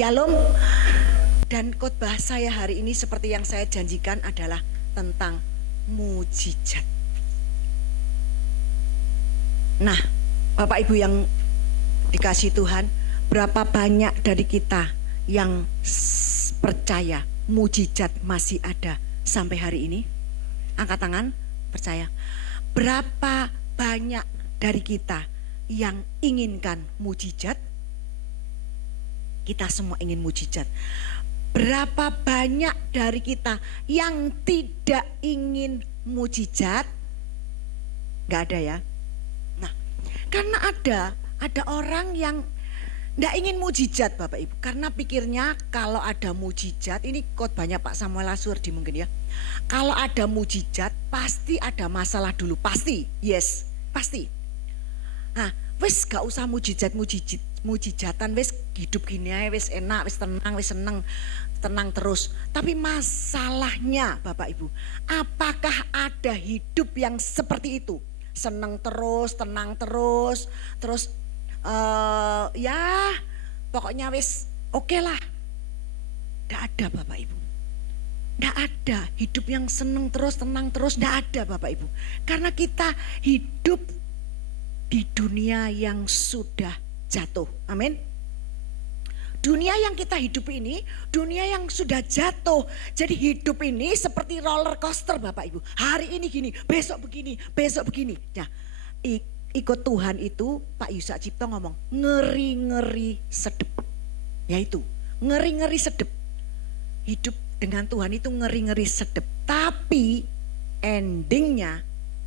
Shalom. Dan khotbah saya hari ini seperti yang saya janjikan adalah tentang mujizat. Nah, Bapak Ibu yang dikasihi Tuhan, berapa banyak dari kita yang percaya mujizat masih ada sampai hari ini? Angkat tangan, percaya. Berapa banyak dari kita yang inginkan mujizat? Kita semua ingin mujizat. Berapa banyak dari kita yang tidak ingin mujizat? Gak ada ya. Nah, karena ada orang yang tidak ingin mujizat Bapak Ibu. Karena pikirnya kalau ada mujizat, ini khotbahnya Pak Samuel Lasurdi mungkin ya. Kalau ada mujizat pasti ada masalah dulu, pasti. Yes, pasti. Nah, wis gak usah mujizatan, wis hidup gini aja, wis enak, wis tenang, wis tenang terus. Tapi masalahnya Bapak Ibu, apakah ada hidup yang seperti itu? Senang terus, tenang terus ya pokoknya wis oke lah. Tidak ada Bapak Ibu. Tidak ada hidup yang senang terus, tenang terus, tidak ada Bapak Ibu. Karena kita hidup di dunia yang sudah jatuh. Amin. Dunia yang kita hidup ini, dunia yang sudah jatuh. Jadi hidup ini seperti roller coaster Bapak Ibu. Hari ini gini, besok begini, besok begini. Nah, ikut Tuhan itu Pak Yusak Cipto ngomong, ngeri-ngeri sedep. Yaitu, ngeri-ngeri sedep. Hidup dengan Tuhan itu ngeri-ngeri sedep. Tapi endingnya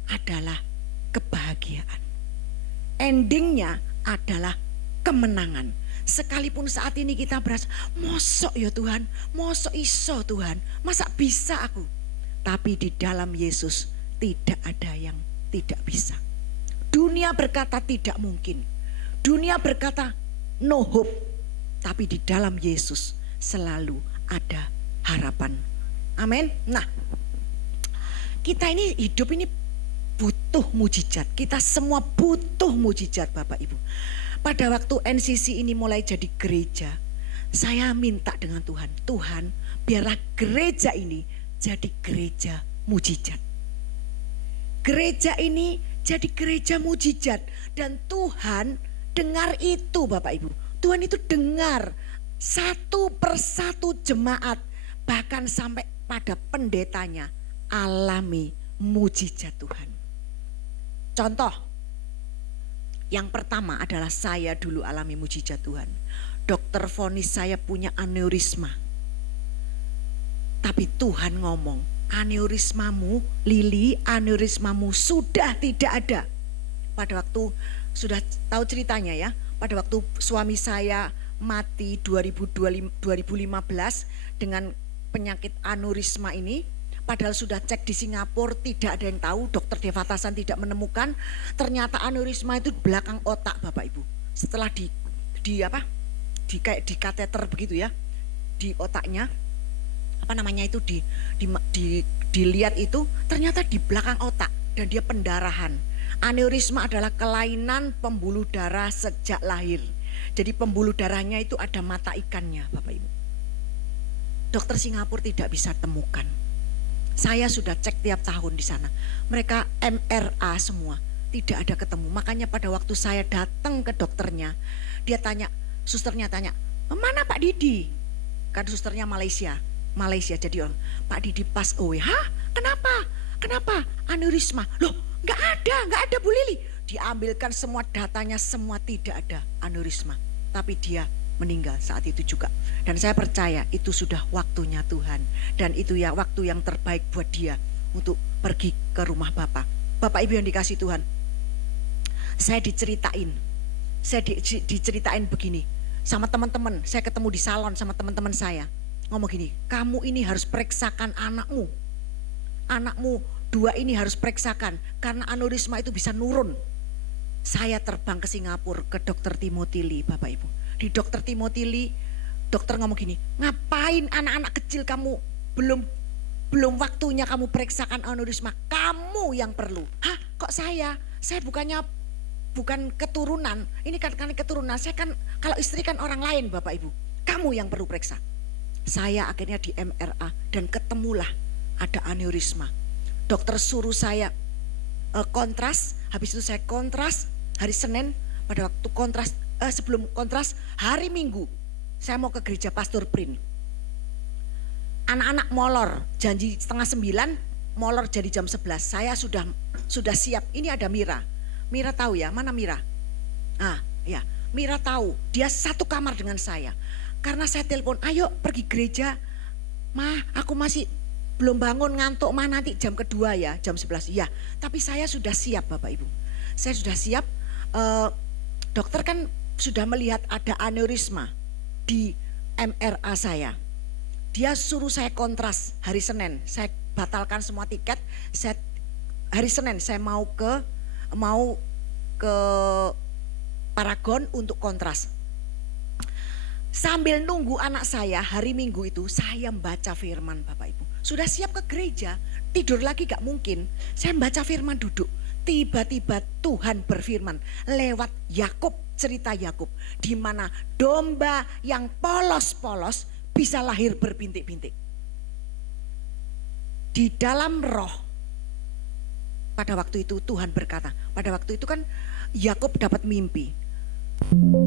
adalah kebahagiaan. Endingnya adalah kemenangan. Sekalipun saat ini kita berasa, mosok ya Tuhan, mosok iso Tuhan, masa bisa aku. Tapi di dalam Yesus tidak ada yang tidak bisa. Dunia berkata tidak mungkin, dunia berkata no hope. Tapi di dalam Yesus selalu ada harapan. Amin. Nah, kita ini hidup ini butuh mujizat. Kita semua butuh mujizat Bapak Ibu. Pada waktu NCC ini mulai jadi gereja, saya minta dengan Tuhan, Tuhan biarlah gereja ini jadi gereja mujizat. Gereja ini jadi gereja mujizat. Dan Tuhan dengar itu Bapak Ibu. Tuhan itu dengar satu persatu jemaat, bahkan sampai pada pendetanya alami mujizat Tuhan. Contoh, yang pertama adalah saya dulu alami mujizat Tuhan. Dokter vonis saya punya aneurisma. Tapi Tuhan ngomong, aneurismamu, Lili, aneurismamu sudah tidak ada. Pada waktu, sudah tahu ceritanya ya, pada waktu suami saya mati 2015 dengan penyakit aneurisma ini. Padahal sudah cek di Singapura, tidak ada yang tahu, dokter Devatasan tidak menemukan. Ternyata aneurisma itu belakang otak Bapak Ibu. Setelah kayak di kateter begitu ya, di otaknya, dilihat itu ternyata di belakang otak dan dia pendarahan. Aneurisma adalah kelainan pembuluh darah sejak lahir. Jadi pembuluh darahnya itu ada mata ikannya Bapak Ibu. Dokter Singapura tidak bisa temukan. Saya sudah cek tiap tahun di sana. Mereka MRA semua, tidak ada ketemu. Makanya pada waktu saya datang ke dokternya, dia tanya, susternya tanya, mana Pak Didi? Kan susternya Malaysia. Jadi orang, Pak Didi pas away. Hah? Kenapa? Aneurisma. Loh, nggak ada Bu Lili. Diambilkan semua datanya, semua tidak ada aneurisma. Tapi dia meninggal saat itu juga. Dan saya percaya itu sudah waktunya Tuhan. Dan itu ya waktu yang terbaik buat dia untuk pergi ke rumah Bapak. Bapak Ibu yang dikasih Tuhan, saya diceritain begini sama teman-teman. Saya ketemu di salon sama teman-teman saya, ngomong gini, kamu ini harus periksakan anakmu 2 ini harus periksakan, karena aneurisma itu bisa nurun. Saya terbang ke Singapura ke dokter Timothy Lee Bapak Ibu. Di dokter Timothy Lee, dokter ngomong gini, ngapain anak-anak kecil kamu belum waktunya kamu periksakan aneurisma, kamu yang perlu. Hah, kok saya bukan keturunan, ini kan keturunan, saya kan kalau istri kan orang lain Bapak Ibu. kamu yang perlu periksa. Saya akhirnya di MRA dan ketemulah ada aneurisma. Dokter suruh saya kontras, habis itu saya kontras hari Senin. Pada waktu kontras, sebelum kontras hari Minggu saya mau ke gereja Pastor Prin. Anak-anak molor, janji 8:30, molor jadi jam 11. Saya sudah siap. Ini ada Mira. Mira tahu ya, mana Mira? Ya, Mira tahu. Dia satu kamar dengan saya. Karena saya telepon, ayo pergi gereja. Mah, aku masih belum bangun, ngantuk. Mah, nanti jam kedua ya, jam 11. Ya, tapi saya sudah siap Bapak Ibu. Saya sudah siap. Dokter kan sudah melihat ada aneurisma di MRA saya. Dia suruh saya kontras hari Senin. Saya batalkan semua tiket. Hari Senin saya mau ke Paragon untuk kontras. Sambil nunggu anak saya hari Minggu itu saya membaca firman Bapak Ibu. Sudah siap ke gereja, tidur lagi gak mungkin. Saya membaca firman duduk. Tiba-tiba Tuhan berfirman lewat Yakub, cerita Yakub, di mana domba yang polos-polos bisa lahir berbintik-bintik. Di dalam roh, pada waktu itu Tuhan berkata, pada waktu itu kan Yakub dapat mimpi.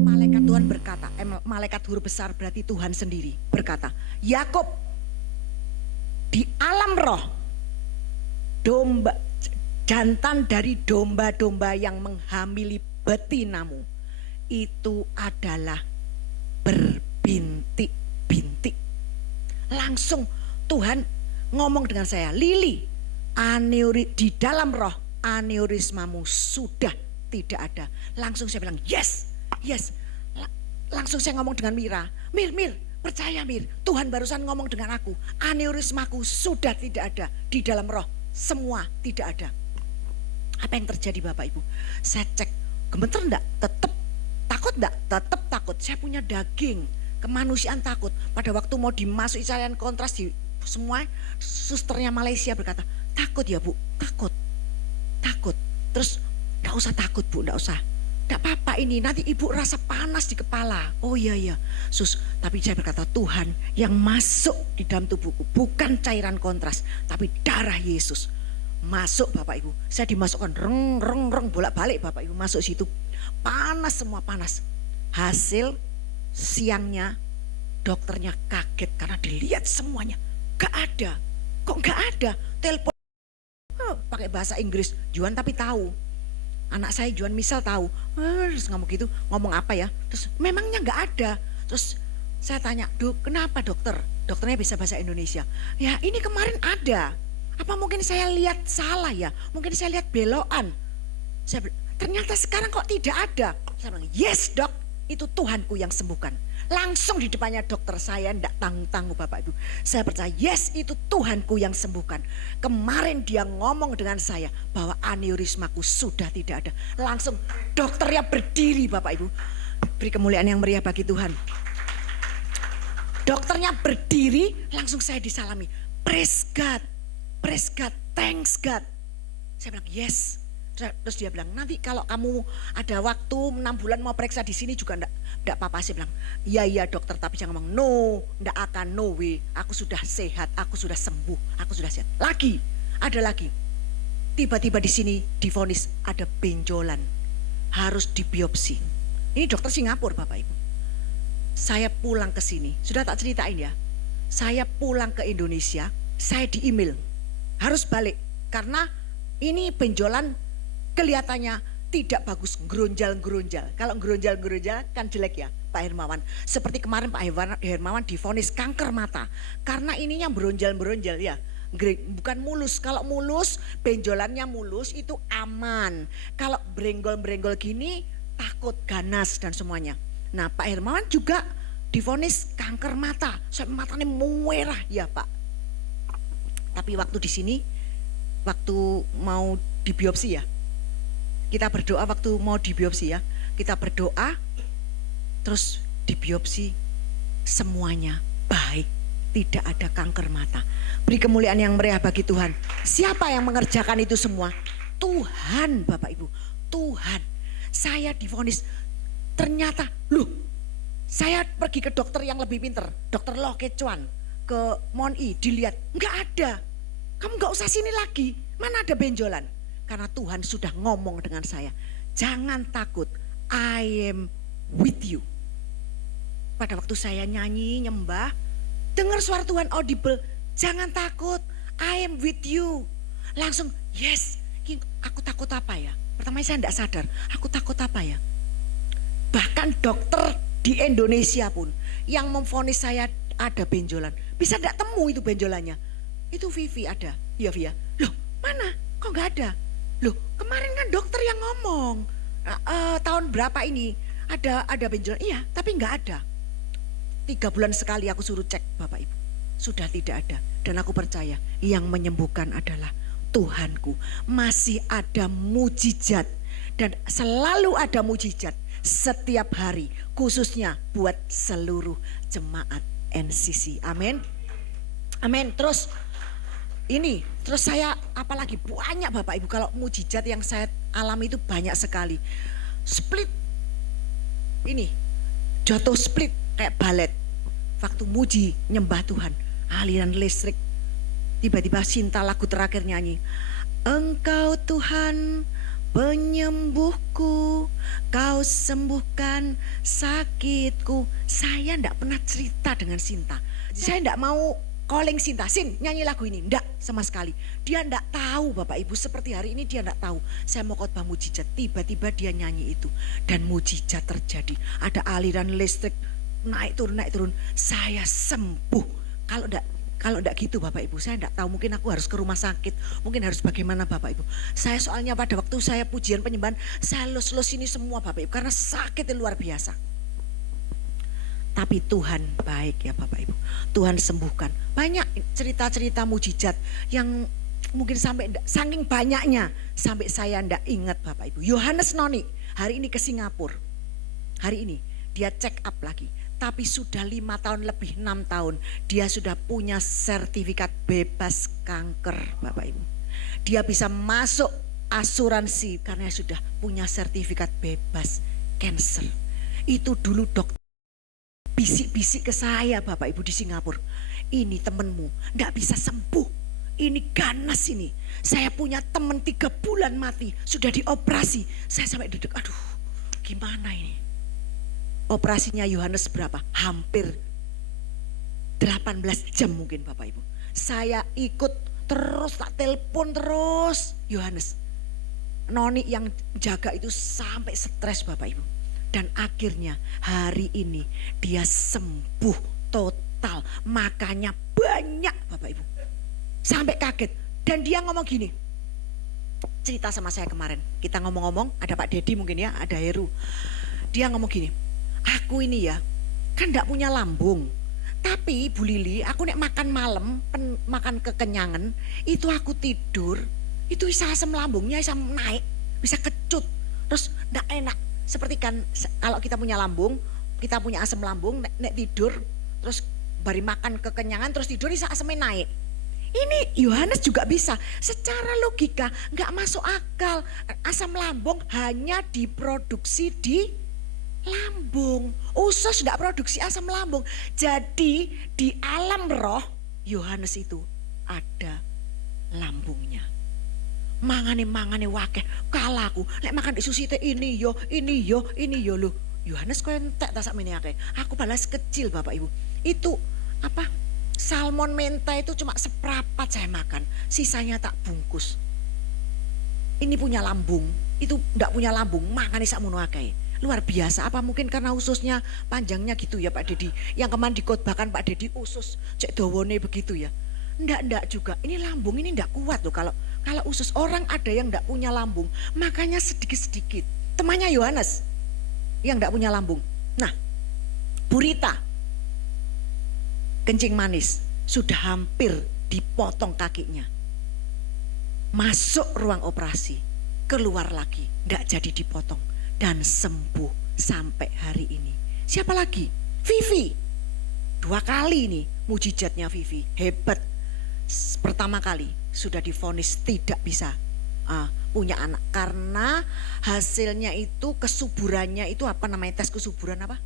Malaikat Tuhan berkata, malaikat huruf besar berarti Tuhan sendiri berkata, Yakub, di alam roh, domba jantan dari domba-domba yang menghamili betinamu itu adalah berbintik-bintik. Langsung Tuhan ngomong dengan saya, Lili, di dalam roh aneurismamu sudah tidak ada. Langsung saya bilang yes. Langsung saya ngomong dengan Mira, Mir, percaya Mir, Tuhan barusan ngomong dengan aku, aneurismaku sudah tidak ada di dalam roh, semua tidak ada. Apa yang terjadi Bapak Ibu? Saya cek, gemeter enggak? Tetap takut enggak? Tetap takut. Saya punya daging kemanusiaan takut. Pada waktu mau dimasuki cairan kontras di semua, susternya Malaysia berkata, takut ya Bu, takut. Terus enggak usah takut Bu, enggak usah. Enggak apa-apa ini, nanti ibu rasa panas di kepala. Oh iya, sus. Tapi saya berkata, Tuhan yang masuk di dalam tubuhku bukan cairan kontras, tapi darah Yesus. Masuk Bapak Ibu, saya dimasukkan reng bolak-balik Bapak Ibu, masuk situ. Panas, semua panas. Hasil siangnya dokternya kaget karena dilihat semuanya. Gak ada, kok gak ada? Telepon pakai bahasa Inggris, Juan tapi tahu. Anak saya Juan misal tahu, terus ngomong gitu, ngomong apa ya? Terus memangnya nggak ada. Terus saya tanya, kenapa dokter? Dokternya bisa bahasa Indonesia. Ya ini kemarin ada. Apa mungkin saya lihat salah ya? Mungkin saya lihat belokan. Ternyata sekarang kok tidak ada. Saya bilang, yes dok, itu Tuhanku yang sembuhkan. Langsung di depannya dokter saya, enggak tanggung-tanggung Bapak Ibu. Saya percaya, yes itu Tuhanku yang sembuhkan. Kemarin dia ngomong dengan saya bahwa aneurismaku sudah tidak ada. Langsung dokternya berdiri Bapak Ibu. Beri kemuliaan yang meriah bagi Tuhan. Dokternya berdiri, langsung saya disalami. Praise God, thanks God. Saya bilang, yes. Terus dia bilang, nanti kalau kamu ada waktu 6 bulan mau periksa di sini juga enggak apa-apa. Saya bilang, iya dokter, tapi jangan ngomong no, enggak akan, no way. Aku sudah sehat, aku sudah sembuh, aku sudah sehat. Ada lagi. Tiba-tiba di sini divonis ada benjolan, harus dibiopsi. Ini dokter Singapura Bapak Ibu. Saya pulang ke sini, sudah tak ceritain ya. Saya pulang ke Indonesia, saya di email harus balik karena ini benjolan kelihatannya tidak bagus, geronjal-geronjal. Kalau geronjal-geronjal kan jelek ya Pak Hermawan. Seperti kemarin Pak Hermawan divonis kanker mata. Karena ininya beronjal-beronjal ya. Bukan mulus. Kalau mulus, benjolannya mulus itu aman. Kalau berenggol-berenggol gini takut, ganas dan semuanya. Nah Pak Hermawan juga divonis kanker mata. Sampai matanya merah ya Pak. Tapi waktu di sini, waktu mau dibiopsi ya, kita berdoa waktu mau dibiopsi ya, kita berdoa terus dibiopsi semuanya baik, tidak ada kanker mata. Beri kemuliaan yang meriah bagi Tuhan. Siapa yang mengerjakan itu semua? Tuhan Bapak Ibu, Tuhan. Saya divonis ternyata Saya pergi ke dokter yang lebih pinter, dokter Loh Kecuan, ke Mon-i, dilihat, nggak ada. Kamu nggak usah sini lagi, mana ada benjolan. Karena Tuhan sudah ngomong dengan saya, jangan takut, I am with you. Pada waktu saya nyanyi, nyembah, dengar suara Tuhan audible, jangan takut, I am with you. Langsung, yes, aku takut apa ya? Pertama saya tidak sadar, aku takut apa ya? Bahkan dokter di Indonesia pun yang memvonis saya ada benjolan, bisa tidak temu itu benjolannya. Itu Vivi ada, ya Via. Loh mana? Kok nggak ada? Loh kemarin kan dokter yang ngomong tahun berapa ini ada benjolan. Iya, tapi nggak ada. 3 bulan sekali aku suruh cek Bapak Ibu, sudah tidak ada. Dan aku percaya yang menyembuhkan adalah Tuhanku. Masih ada mujizat dan selalu ada mujizat setiap hari, khususnya buat seluruh jemaat NCC. Amin. Amin. Terus saya apalagi banyak Bapak Ibu, kalau mujizat yang saya alami itu banyak sekali. Split ini, jatuh split kayak balet. Waktu muji nyembah Tuhan, aliran listrik. Tiba-tiba Sinta lagu terakhir nyanyi, Engkau Tuhan penyembuhku, kau sembuhkan sakitku. Saya enggak pernah cerita dengan Sinta. Saya enggak mau calling Sinta, Sin nyanyi lagu ini. Enggak sama sekali. Dia enggak tahu Bapak Ibu, seperti hari ini dia enggak tahu. Saya mau khotbah mujizat, tiba-tiba dia nyanyi itu. Dan mujizat terjadi. Ada aliran listrik naik turun. Saya sembuh. Kalau enggak gitu Bapak Ibu, saya enggak tahu, mungkin aku harus ke rumah sakit, mungkin harus bagaimana Bapak Ibu. Saya soalnya pada waktu saya pujian penyembahan, saya los ini semua Bapak Ibu, karena sakitnya luar biasa. Tapi Tuhan baik ya Bapak Ibu, Tuhan sembuhkan. Banyak cerita-cerita mujizat yang mungkin sampai saking banyaknya, sampai saya enggak ingat Bapak Ibu. Yohanes Noni hari ini ke Singapura, hari ini dia check up lagi. Tapi sudah 5 tahun lebih, 6 tahun dia sudah punya sertifikat bebas kanker Bapak Ibu. Dia bisa masuk asuransi karena sudah punya sertifikat bebas cancer. Itu dulu dokter bisik-bisik ke saya Bapak Ibu di Singapura, ini temenmu gak bisa sembuh, ini ganas ini. Saya punya temen 3 bulan mati, sudah dioperasi. Saya sampai duduk, aduh gimana ini. Operasinya Yohanes berapa? Hampir 18 jam mungkin Bapak Ibu. Saya ikut terus, tak telepon terus Yohanes. Noni yang jaga itu sampai stres Bapak Ibu. Dan akhirnya hari ini dia sembuh total. Makanya banyak Bapak Ibu. Sampai kaget. Dan dia ngomong gini, cerita sama saya kemarin. Kita ngomong-ngomong, ada Pak Dedi mungkin ya, ada Heru. Dia ngomong gini, aku ini ya kan gak punya lambung, tapi Bu Lili aku nek makan malam, makan kekenyangan, itu aku tidur, itu bisa asam lambungnya bisa naik, bisa kecut, terus gak enak. Seperti kan kalau kita punya lambung, kita punya asam lambung, nek tidur, terus bari makan kekenyangan, terus tidur bisa asamnya naik. Ini Yohanes juga bisa. Secara logika gak masuk akal, asam lambung hanya diproduksi di lambung, usus tidak produksi asam lambung. Jadi di alam roh Yohanes itu ada lambungnya. Mangane wakeh kalaku lek makan di susi ini yo lho. Yohanes koyo entek ta sakmene akeh. Aku balas kecil Bapak Ibu. Itu apa? Salmon menta itu cuma seprapat saya makan, sisanya tak bungkus. Ini punya lambung, itu enggak punya lambung, makane sakmono akeh. Luar biasa, apa mungkin karena ususnya panjangnya gitu ya Pak Dedi. Yang kemarin dikotbahkan Pak Dedi usus cek dawane begitu ya. Enggak juga, ini lambung ini enggak kuat loh. Kalau usus orang ada yang enggak punya lambung, makanya sedikit-sedikit. Temannya Yohanes yang enggak punya lambung. Nah, Burita kencing manis sudah hampir dipotong kakinya. Masuk ruang operasi, keluar lagi, enggak jadi dipotong. Dan sembuh sampai hari ini. Siapa lagi? Vivi. 2 kali nih mujizatnya Vivi. Hebat. Pertama kali sudah divonis tidak bisa punya anak. Karena hasilnya itu kesuburannya itu apa namanya, tes kesuburan apa?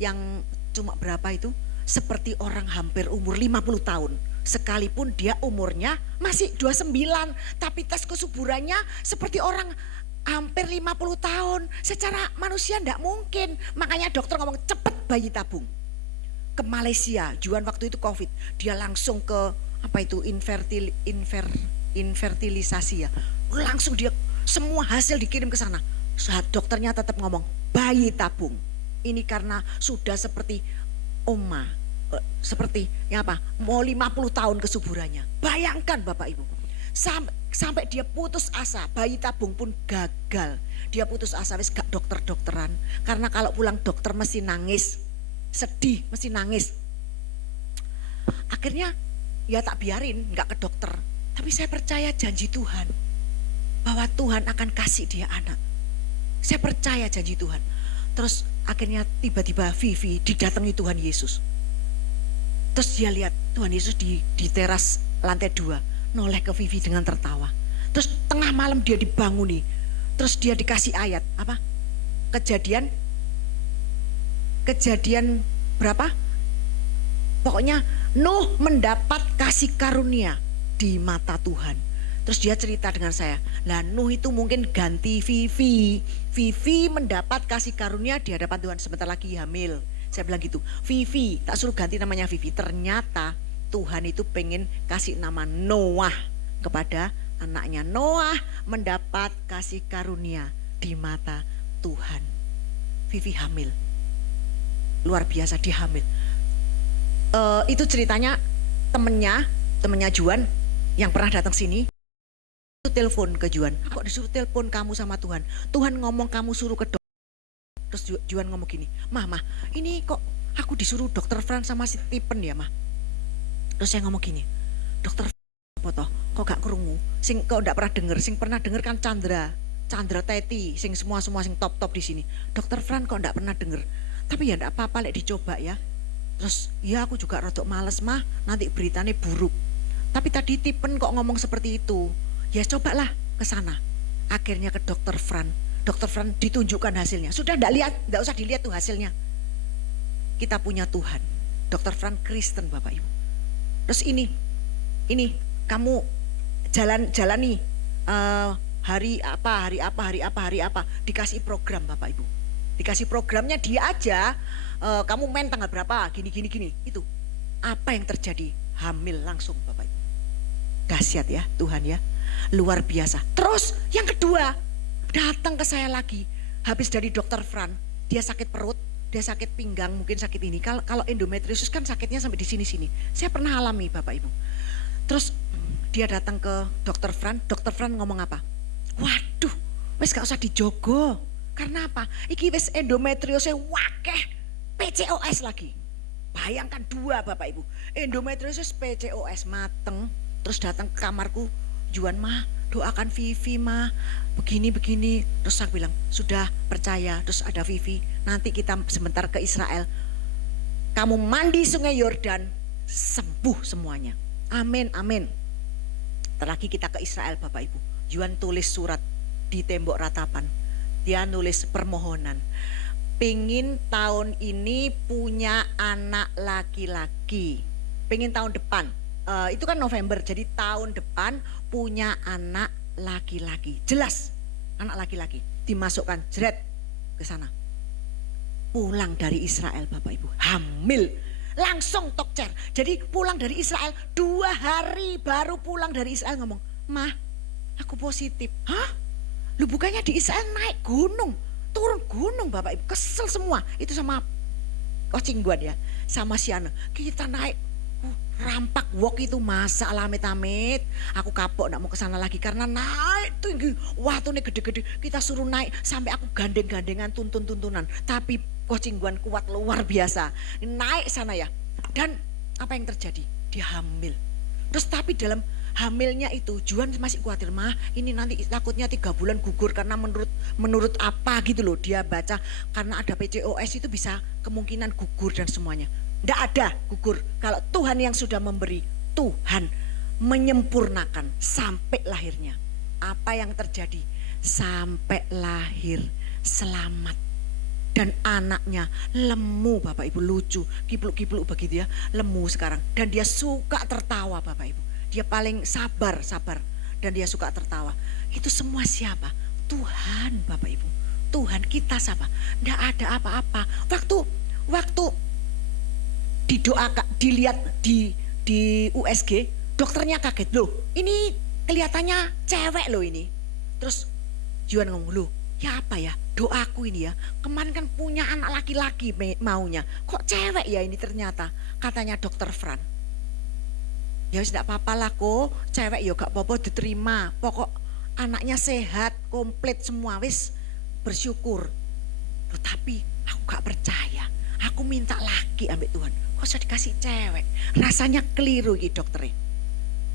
yang cuma berapa itu? Seperti orang hampir umur 50 tahun. Sekalipun dia umurnya masih 29, tapi tes kesuburannya seperti orang hampir 50 tahun. Secara manusia enggak mungkin. Makanya dokter ngomong cepet bayi tabung. Ke Malaysia, Juan waktu itu COVID. Dia langsung ke apa itu infertilisasi ya. Langsung dia semua hasil dikirim ke sana. Saat dokternya tetap ngomong bayi tabung. Ini karena sudah seperti seperti ya apa? Mau 50 tahun kesuburannya. Bayangkan Bapak Ibu. Sampai dia putus asa, bayi tabung pun gagal. Dia putus asa wis gak dokter-dokteran. Karena kalau pulang dokter mesti nangis. Sedih, mesti nangis. Akhirnya ya tak biarin, gak ke dokter. Tapi saya percaya janji Tuhan. Bahwa Tuhan akan kasih dia anak. Saya percaya janji Tuhan. Terus akhirnya tiba-tiba Vivi didatangi Tuhan Yesus. Terus dia lihat Tuhan Yesus di teras lantai 2. Noleh ke Vivi dengan tertawa. Terus tengah malam dia dibanguni. Terus dia dikasih ayat. Apa? Kejadian berapa? Pokoknya Nuh mendapat kasih karunia di mata Tuhan. Terus dia cerita dengan saya. Lah Nuh itu mungkin ganti Vivi. Vivi mendapat kasih karunia di hadapan Tuhan. Sebentar lagi hamil. Saya bilang gitu. Vivi, tak suruh ganti namanya Vivi. Ternyata Tuhan itu pengen kasih nama Noah kepada anaknya. Noah mendapat kasih karunia di mata Tuhan. Vivi hamil. Luar biasa dia hamil. Itu ceritanya temennya Juan yang pernah datang sini. Itu telepon ke Juan. Kok disuruh telepon kamu sama Tuhan? Tuhan ngomong kamu suruh ke dokter. Terus Juan ngomong gini, Mah, ini kok aku disuruh dokter Fran sama si Tipen ya Mah? Terus saya ngomong gini, dokter apa toh? Kok gak krungu? Sing kok gak pernah denger? Sing pernah denger kan Chandra Teti, sing semua sing top di sini. Dokter Fran kok gak pernah denger? Tapi ya gak apa-apa lek dicoba ya. Terus ya aku juga rodok males Mah, nanti beritanya buruk. Tapi tadi Tipen kok ngomong seperti itu. Ya cobalah ke sana. Akhirnya ke dokter Fran. Dokter Fran ditunjukkan hasilnya. Sudah enggak usah dilihat tuh hasilnya. Kita punya Tuhan. Dokter Fran Kristen Bapak Ibu. Terus ini kamu jalani hari apa dikasih program Bapak Ibu. Dikasih programnya dia aja. Kamu main tanggal berapa? Gini. Itu apa yang terjadi? Hamil langsung Bapak Ibu. Dahsyat ya Tuhan ya. Luar biasa. Terus yang kedua, datang ke saya lagi, habis dari dokter Fran, dia sakit perut, dia sakit pinggang, mungkin sakit ini. Kalau endometriosis kan sakitnya sampai di sini-sini. Saya pernah alami Bapak Ibu. Terus dia datang ke dokter Fran ngomong apa? Waduh, wes gak usah dijogo. Karena apa? Iki wes endometriosis wakeh, PCOS lagi. Bayangkan 2 Bapak Ibu, endometriosis PCOS mateng. Terus datang ke kamarku, Juan Mah, doakan Vivi Mah, begini. Terus aku bilang, sudah percaya. Terus ada Vivi, nanti kita sebentar ke Israel. Kamu mandi sungai Yordan, sembuh semuanya. Amin. Terlagi kita ke Israel Bapak Ibu. Juan tulis surat di tembok ratapan. Dia nulis permohonan. Pengin tahun ini punya anak laki-laki. Pengin tahun depan. Itu kan November, jadi tahun depan punya anak laki-laki. Jelas anak laki-laki dimasukkan jeret ke sana. Pulang dari Israel Bapak Ibu, hamil langsung tokcer. Jadi pulang dari Israel 2 hari baru pulang dari Israel ngomong, Mah aku positif. Hah? Lu bukannya di Israel naik gunung, turun gunung Bapak Ibu. Kesel semua. Itu sama coaching gua ya, sama Siana. Kita naik rampak walk itu masa amit-amit. Aku kapok gak mau kesana lagi karena naik tinggi. Watunya gede-gede. Kita suruh naik sampai aku gandeng-gandengan tuntunan. Tapi coaching gua kuat luar biasa. Naik sana ya. Dan apa yang terjadi? Dia hamil. Terus tapi dalam hamilnya itu Juan masih khawatir, Mah ini nanti takutnya 3 bulan gugur karena menurut apa gitu loh. Dia baca karena ada PCOS itu bisa kemungkinan gugur dan semuanya. Tidak ada gugur. Kalau Tuhan yang sudah memberi, Tuhan menyempurnakan sampai lahirnya. Apa yang terjadi? Sampai lahir selamat. Dan anaknya lemu Bapak Ibu, lucu, kipluk-kipluk begitu ya, lemu sekarang. Dan dia suka tertawa Bapak Ibu. Dia paling sabar dan dia suka tertawa. Itu semua siapa? Tuhan Bapak Ibu. Tuhan kita siapa? Tidak ada apa-apa. Waktu didoakan, dilihat di USG, dokternya kaget, loh ini kelihatannya cewek loh ini. Terus Juan ngomong, loh ya apa ya, doaku ini ya, kemarin kan punya anak laki-laki maunya, kok cewek ya ini ternyata, katanya dokter Fran. Ya wis tidak apa-apa lah kok, cewek ya gak apa-apa diterima, pokok anaknya sehat, komplit semua, wis bersyukur. Loh, tapi aku gak percaya, aku minta laki ambek Tuhan, kok saya dikasih cewek, rasanya keliru gitu dokternya.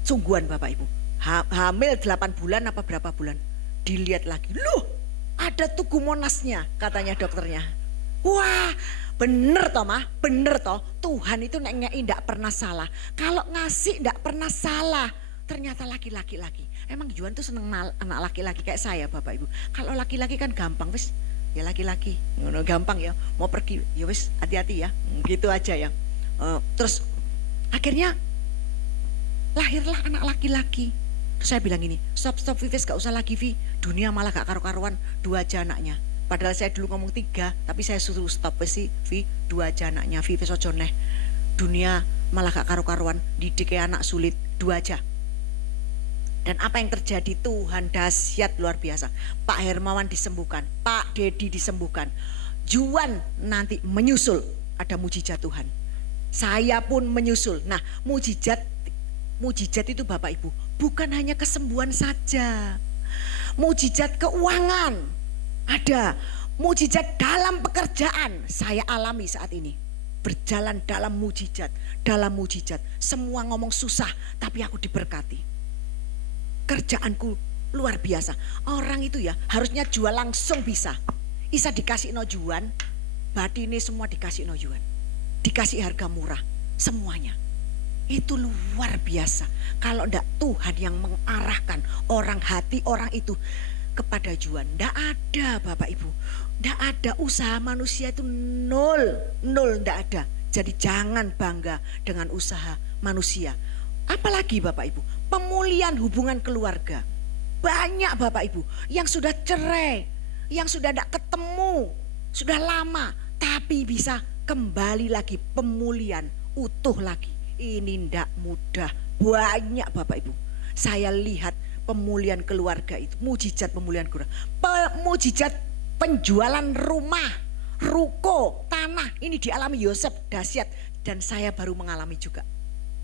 Sungguhan Bapak Ibu, hamil 8 bulan apa berapa bulan, dilihat lagi, loh ada tugu monasnya katanya dokternya. Wah bener toh mah, bener toh, Tuhan itu ngei ndak pernah salah. Kalau ngasih ndak pernah salah. Ternyata laki-laki lagi. Emang Juan tuh seneng anak laki-laki kayak saya Bapak Ibu. Kalau laki-laki kan gampang wis, ya laki-laki, gampang ya, mau pergi ya wis hati-hati ya, gitu aja ya. Terus akhirnya lahirlah anak laki-laki. Terus saya bilang gini, stop Vives, gak usah lagi Vi, dunia malah gak karu-karuan, 2 aja anaknya. Padahal saya dulu ngomong 3, tapi saya suruh stop sih Vi, 2 aja anaknya, Vives ojo neh. Dunia malah gak karu-karuan, didik anak sulit, 2 aja. Dan apa yang terjadi, Tuhan dahsyat luar biasa. Pak Hermawan disembuhkan, Pak Dedi disembuhkan, Juan nanti menyusul, ada mujizat Tuhan. Saya pun menyusul. Nah mujizat itu Bapak Ibu bukan hanya kesembuhan saja, mujizat keuangan ada, mujizat dalam pekerjaan saya alami saat ini, berjalan dalam mujizat, semua ngomong susah tapi aku diberkati, kerjaanku luar biasa. Orang itu ya harusnya jual langsung bisa dikasih no Juan, berarti ini semua dikasih no Juan, dikasih harga murah semuanya. Itu luar biasa. Kalau enggak Tuhan yang mengarahkan orang, hati orang itu kepada Juan, enggak ada Bapak Ibu, enggak ada. Usaha manusia itu nol, enggak ada. Jadi jangan bangga dengan usaha manusia. Apalagi Bapak Ibu, pemulihan hubungan keluarga. Banyak Bapak Ibu yang sudah cerai, yang sudah enggak ketemu, sudah lama, tapi bisa kembali lagi, pemulihan utuh lagi. Ini ndak mudah, banyak Bapak Ibu. Saya lihat pemulihan keluarga itu, mujizat pemulihan keluarga, mujizat penjualan rumah, ruko, tanah, ini dialami Yosef, dahsyat. Dan saya baru mengalami juga,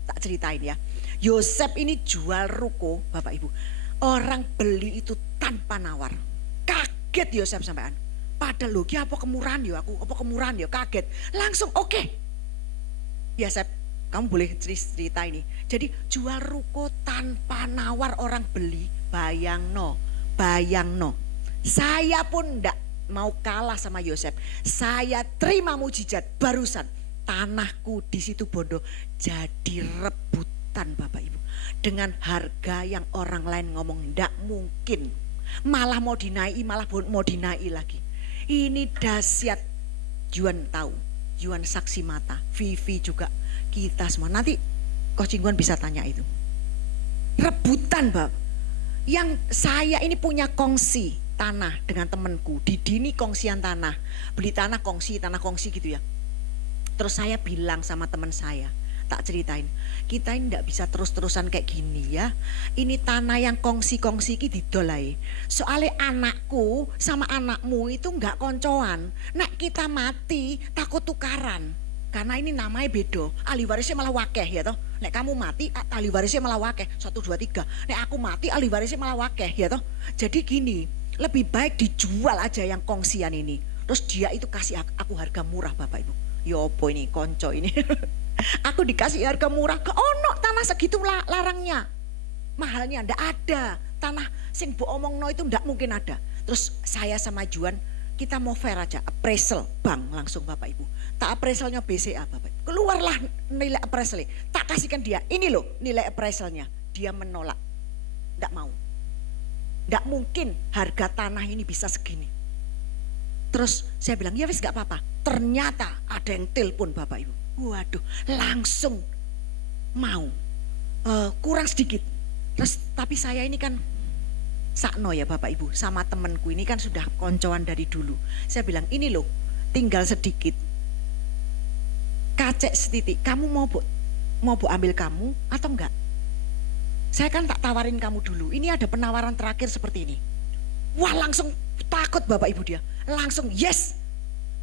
tak ceritain ya. Yosef ini jual ruko Bapak Ibu, orang beli itu tanpa nawar, kaget Yosef sampean. Padahal loh, apa kemurahan ya aku, apa kemurahan ya, kaget. Langsung oke. Ya Sep, kamu boleh cerita ini. Jadi jual ruko tanpa nawar, orang beli. Bayang no. Saya pun ndak mau kalah sama Yosef. Saya terima mujizat barusan. Tanahku di situ Bondo jadi rebutan Bapak Ibu. Dengan harga yang orang lain ngomong ndak mungkin. Malah mau dinaiki, lagi. Ini dahsyat. Juan tahu, Juan saksi mata, Vivi juga, kita semua. Nanti Coach Cingguan bisa tanya itu. Rebutan Bab. Yang saya ini punya kongsi tanah dengan temanku. Di Dini kongsian tanah. Beli tanah kongsi gitu ya. Terus saya bilang sama teman saya, tak ceritain, kita ini tidak bisa terus-terusan kayak gini ya. Ini tanah yang kongsi-kongsi ini didolai. Soalnya anakku sama anakmu itu nggak koncoan. Nek kita mati takut tukaran. Karena ini namanya bedo, ahli warisnya malah wakeh ya toh. Nek kamu mati ahli warisnya malah wakeh, 1, 2, 3. Nek aku mati ahli warisnya malah wakeh ya toh. Jadi gini, lebih baik dijual aja yang kongsian ini. Terus dia itu kasih aku harga murah Bapak Ibu. Ya apa ini konco ini. Aku dikasih harga murah, ke ono tanah segitu larangnya. Mahalnya ndak ada. Tanah sing bu omongno itu ndak mungkin ada. Terus saya sama Juan, kita mau fair aja, appraisal bank langsung Bapak Ibu. Tak appraisalnya BCA Bapak Ibu. Keluarlah nilai appraisalnya. Tak kasihkan dia, ini loh nilai appraisalnya. Dia menolak, ndak mau. Ndak mungkin harga tanah ini bisa segini. Terus saya bilang, ya wis gak apa-apa. Ternyata ada yang telepon Bapak Ibu. Waduh, langsung mau. Kurang sedikit. Terus tapi saya ini kan sakno ya Bapak Ibu, sama temanku ini kan sudah koncoan dari dulu. Saya bilang, ini loh, tinggal sedikit. Kacek setitik, kamu mau bu ambil kamu atau enggak? Saya kan tak tawarin kamu dulu. Ini ada penawaran terakhir seperti ini. Wah, langsung takut Bapak Ibu dia. Langsung yes,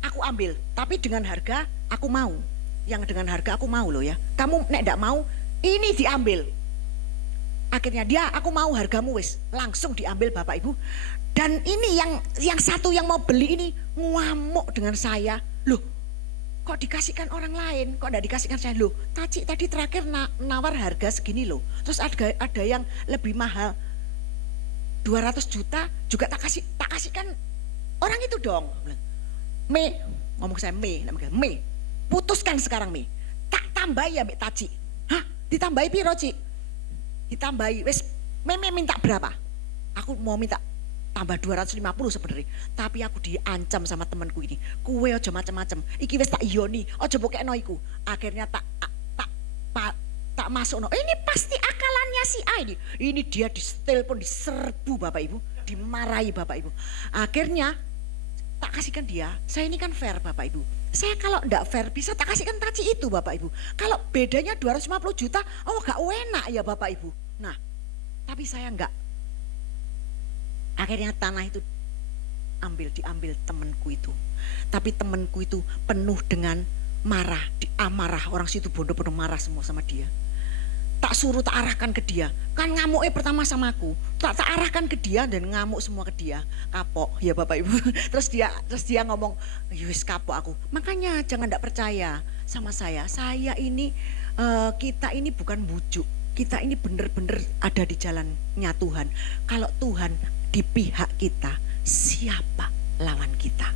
aku ambil. Tapi dengan harga aku mau. Yang dengan harga aku mau loh ya. Kamu nek enggak mau, ini diambil. Akhirnya dia, aku mau hargamu wis. Langsung diambil Bapak Ibu. Dan ini yang satu yang mau beli ini ngamuk dengan saya. Loh, kok dikasihkan orang lain, kok enggak dikasihkan saya? Loh, Taci tadi terakhir nawar harga segini loh. Terus ada yang lebih mahal 200 juta juga tak kasihkan orang itu dong. Me, ngomong saya Me, putuskan sekarang Me. Tak tambahi ya Mbak Taci. Hah? Ditambahi piro, Ci? Ditambahi, wes Me minta berapa? Aku mau minta tambah 250 sebenarnya, tapi aku diancam sama temanku ini. Kue aja macam-macam. Iki wis tak iyoni, aja bokekno iku. Akhirnya tak masukno. Ini pasti akalannya si A ini. Ini dia ditelepon, diserbu Bapak Ibu, dimarahi Bapak Ibu. Akhirnya tak kasihkan dia. Saya ini kan fair Bapak Ibu. Saya kalau enggak fair bisa tak kasihkan Taci itu Bapak Ibu. Kalau bedanya 250 juta, oh gak enak ya Bapak Ibu. Nah, tapi saya enggak. Akhirnya tanah itu diambil temanku itu. Tapi temanku itu penuh dengan marah, amarah. Orang situ bodoh marah semua sama dia. Tak suruh, tak arahkan ke dia. Kan ngamuknya pertama sama aku. Tak arahkan ke dia dan ngamuk semua ke dia. Kapok ya Bapak Ibu. Terus dia ngomong, yus kapok aku. Makanya jangan enggak percaya sama saya. Saya ini, kita ini bukan bujuk. Kita ini benar-benar ada di jalannya Tuhan. Kalau Tuhan di pihak kita, siapa lawan kita?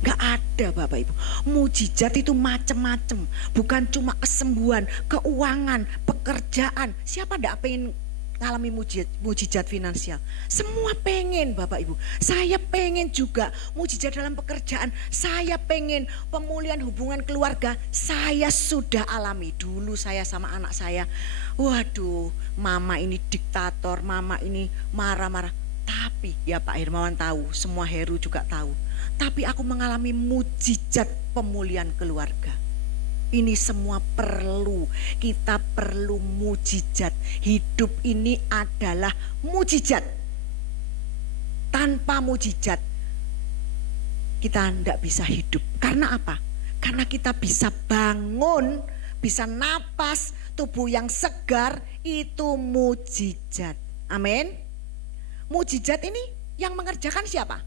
Gak ada Bapak Ibu. Mujizat itu macam-macam, bukan cuma kesembuhan, keuangan, pekerjaan. Siapa gak pengen ngalami mujizat finansial? Semua pengen Bapak Ibu. Saya pengen juga mujizat dalam pekerjaan. Saya pengen pemulihan hubungan keluarga. Saya sudah alami. Dulu saya sama anak saya, waduh, mama ini diktator, mama ini marah-marah. Tapi ya Pak Hermawan tahu, semua Heru juga tahu. Tapi aku mengalami mujizat pemulihan keluarga. Ini semua perlu, kita perlu mujizat. Hidup ini adalah mujizat. Tanpa mujizat kita tidak bisa hidup. Karena apa? Karena kita bisa bangun, bisa napas, tubuh yang segar, itu mujizat. Amin. Mujizat ini yang mengerjakan siapa?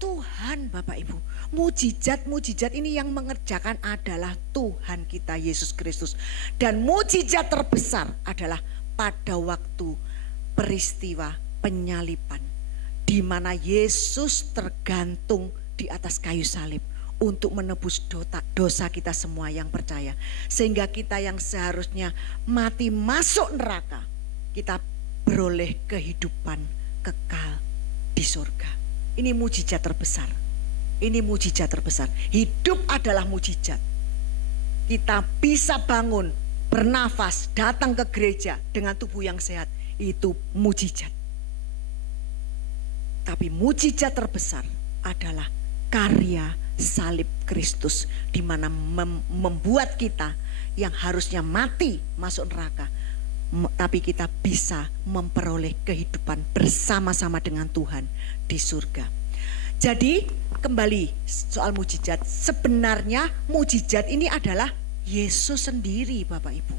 Tuhan Bapak Ibu. Mujizat ini yang mengerjakan adalah Tuhan kita Yesus Kristus. Dan mujizat terbesar adalah pada waktu peristiwa penyaliban, di mana Yesus tergantung di atas kayu salib untuk menebus dosa kita semua yang percaya. Sehingga kita yang seharusnya mati masuk neraka, kita beroleh kehidupan kekal di surga. Ini mujizat terbesar. Ini mujizat terbesar. Hidup adalah mujizat. Kita bisa bangun, bernafas, datang ke gereja dengan tubuh yang sehat. Itu mujizat. Tapi mujizat terbesar adalah karya salib Kristus, di mana membuat kita yang harusnya mati masuk neraka, tapi kita bisa memperoleh kehidupan bersama-sama dengan Tuhan di surga. Jadi kembali soal mujizat, sebenarnya mujizat ini adalah Yesus sendiri Bapak Ibu.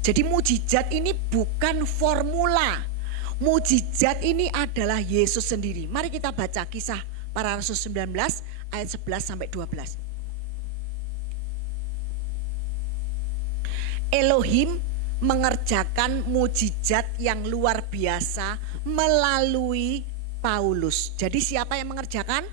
Jadi mujizat ini bukan formula, mujizat ini adalah Yesus sendiri. Mari kita baca Kisah Para Rasul 19 ayat 11 sampai 12. Elohim mengerjakan mujizat yang luar biasa melalui Paulus. Jadi siapa yang mengerjakan?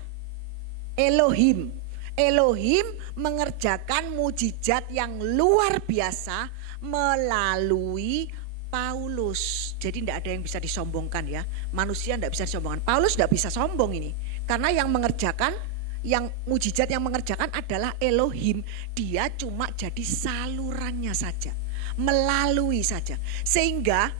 Elohim. Elohim mengerjakan mujizat yang luar biasa melalui Paulus. Jadi tidak ada yang bisa disombongkan ya. Manusia tidak bisa disombongkan. Paulus tidak bisa sombong ini. Karena yang mengerjakan, yang mujizat yang mengerjakan adalah Elohim. Dia cuma jadi salurannya saja, melalui saja. Sehingga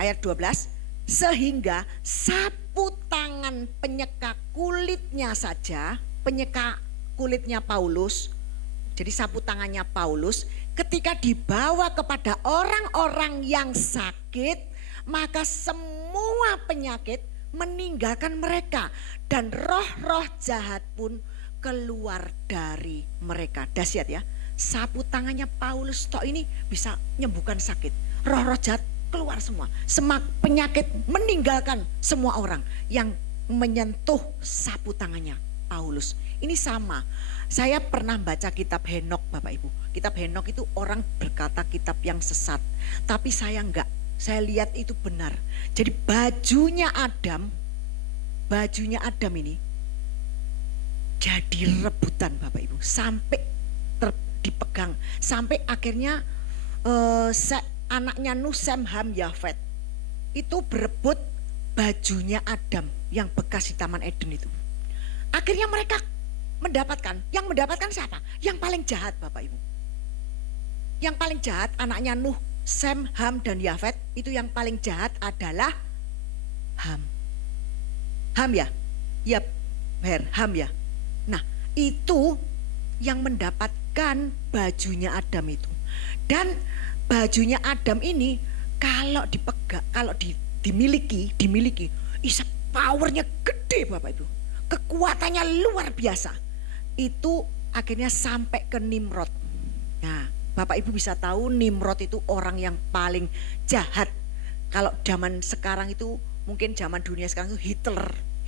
ayat 12, sehingga sapu tangan penyeka kulitnya saja, penyeka kulitnya Paulus, jadi sapu tangannya Paulus ketika dibawa kepada orang-orang yang sakit, maka semua penyakit meninggalkan mereka dan roh-roh jahat pun keluar dari mereka. Dahsyat ya, sapu tangannya Paulus tok ini bisa menyembuhkan sakit, roh-roh jahat keluar semua, penyakit meninggalkan semua orang yang menyentuh sapu tangannya Paulus. Ini sama, saya pernah baca kitab Henok Bapak Ibu. Kitab Henok itu orang berkata kitab yang sesat, tapi saya enggak. Saya lihat itu benar. Jadi bajunya Adam ini jadi rebutan Bapak Ibu, sampai dipegang, sampai akhirnya anaknya Nuh, Sem, Ham, Yafet itu berebut bajunya Adam yang bekas di Taman Eden itu. Akhirnya mereka yang mendapatkan siapa? Yang paling jahat Bapak Ibu. Yang paling jahat anaknya Nuh, Sem, Ham, dan Yafet, itu yang paling jahat adalah Ham. Ham ya? Ya, Ham ya. Nah, itu yang mendapatkan bajunya Adam itu. Dan bajunya Adam ini kalau dipegang, kalau dimiliki, powernya gede Bapak Ibu. Kekuatannya luar biasa. Itu akhirnya sampai ke Nimrod. Nah, Bapak Ibu bisa tahu Nimrod itu orang yang paling jahat. Kalau zaman sekarang itu, mungkin zaman dunia sekarang itu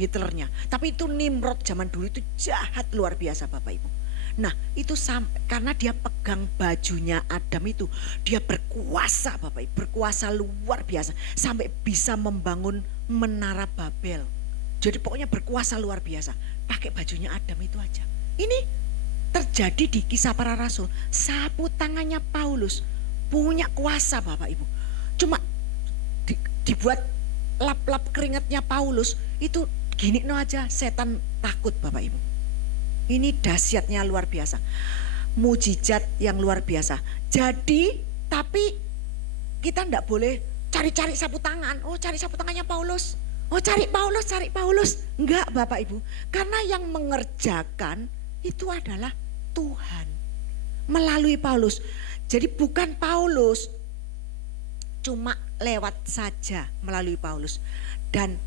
Hitlernya. Tapi itu Nimrod zaman dulu itu jahat luar biasa Bapak Ibu. Nah itu sampai karena dia pegang bajunya Adam itu, dia berkuasa Bapak Ibu, berkuasa luar biasa. Sampai bisa membangun menara Babel. Jadi pokoknya berkuasa luar biasa. Pakai bajunya Adam itu aja. Ini terjadi di Kisah Para Rasul. Sapu tangannya Paulus punya kuasa Bapak Ibu. Cuma dibuat lap-lap keringatnya Paulus itu gini no aja, setan takut Bapak Ibu. Ini dahsyatnya luar biasa, mujizat yang luar biasa. Jadi tapi kita tidak boleh cari-cari sapu tangan. Oh cari sapu tangannya Paulus, oh cari Paulus. Enggak Bapak Ibu, karena yang mengerjakan itu adalah Tuhan melalui Paulus. Jadi bukan Paulus cuma lewat saja melalui Paulus, dan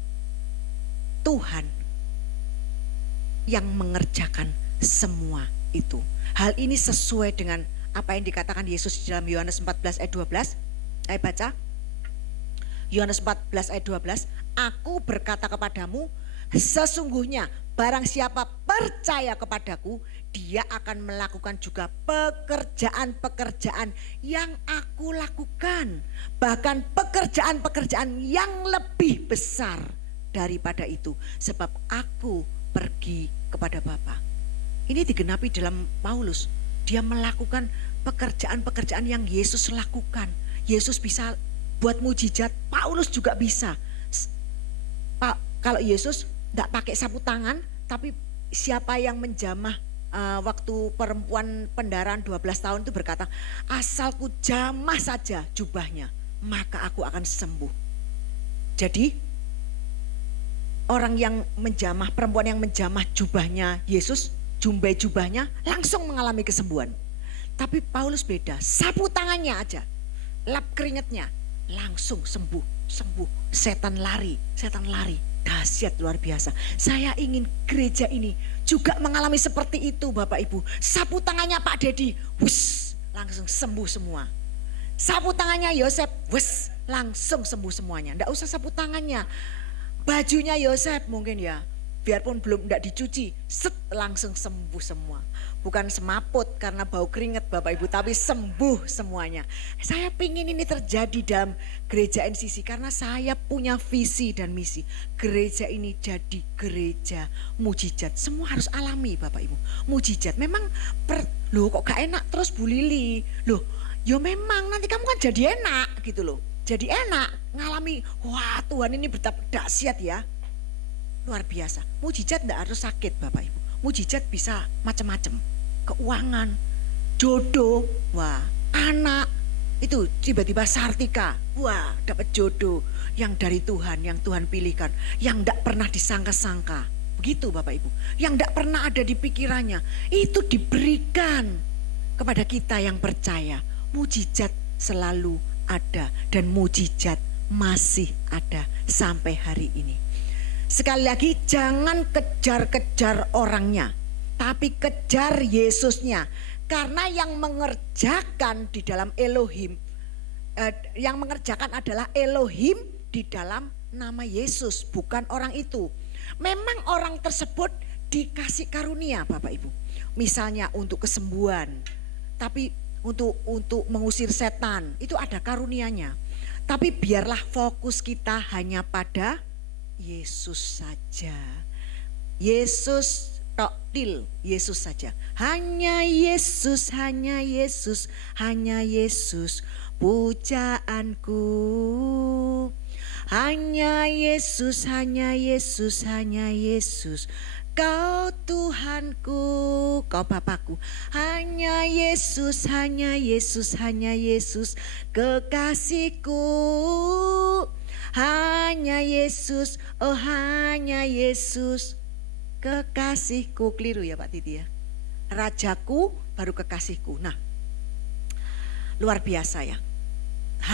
Tuhan yang mengerjakan semua itu. Hal ini sesuai dengan apa yang dikatakan Yesus di dalam Yohanes 14 ayat 12. Ayo baca Yohanes 14 ayat 12. Aku berkata kepadamu, sesungguhnya barang siapa percaya kepadaku, dia akan melakukan juga pekerjaan-pekerjaan yang aku lakukan, bahkan pekerjaan-pekerjaan yang lebih besar daripada itu, sebab aku pergi kepada Bapa. Ini digenapi dalam Paulus. Dia melakukan pekerjaan-pekerjaan yang Yesus lakukan. Yesus bisa buat mujizat, Paulus juga bisa. Kalau Yesus tidak pakai sapu tangan, tapi siapa yang menjamah waktu perempuan pendaraan 12 tahun itu berkata, asalku jamah saja jubahnya, maka aku akan sembuh. Jadi orang yang menjamah, perempuan yang menjamah jubahnya Yesus, jumbai jubahnya, langsung mengalami kesembuhan. Tapi Paulus beda, sapu tangannya aja, lap keringatnya, langsung sembuh. Setan lari. Dahsyat luar biasa. Saya ingin gereja ini juga mengalami seperti itu Bapak Ibu. Sapu tangannya Pak Dedi, wus, langsung sembuh semua. Sapu tangannya Yosef, wus, langsung sembuh semuanya. Nggak usah sapu tangannya. Bajunya Yosef mungkin ya, biarpun belum tidak dicuci, langsung sembuh semua. Bukan semaput karena bau keringat Bapak Ibu, tapi sembuh semuanya. Saya pingin ini terjadi dalam gereja NCC karena saya punya visi dan misi. Gereja ini jadi gereja mujizat. Semua harus alami Bapak Ibu. Mujizat. Memang loh kok gak enak terus Bu Lili. Loh, ya memang nanti kamu kan jadi enak gitu loh. Jadi enak ngalami, wah Tuhan ini betapa dahsyat ya. Luar biasa. Mujizat tidak harus sakit Bapak Ibu. Mujizat bisa macam-macam. Keuangan, jodoh, wah, anak. Itu tiba-tiba Sartika, wah, dapat jodoh yang dari Tuhan, yang Tuhan pilihkan, yang tidak pernah disangka-sangka. Begitu Bapak Ibu. Yang tidak pernah ada di pikirannya, itu diberikan kepada kita yang percaya. Mujizat selalu ada dan mujizat masih ada sampai hari ini. Sekali lagi, jangan kejar-kejar orangnya, tapi kejar Yesusnya. Karena yang mengerjakan di dalam Elohim, yang mengerjakan adalah Elohim di dalam nama Yesus, bukan orang itu. Memang orang tersebut dikasih karunia Bapak Ibu. Misalnya untuk kesembuhan, tapi untuk mengusir setan, itu ada karunianya. Tapi biarlah fokus kita hanya pada Yesus saja. Yesus toktil, Yesus saja. Hanya Yesus, hanya Yesus, hanya Yesus pujaanku. Hanya Yesus, hanya Yesus, hanya Yesus. Kau Tuhanku, Kau Bapakku. Hanya Yesus, hanya Yesus, hanya Yesus kekasihku. Hanya Yesus, oh hanya Yesus kekasihku. Keliru ya Pak Titi ya. Rajaku baru kekasihku. Nah, luar biasa ya.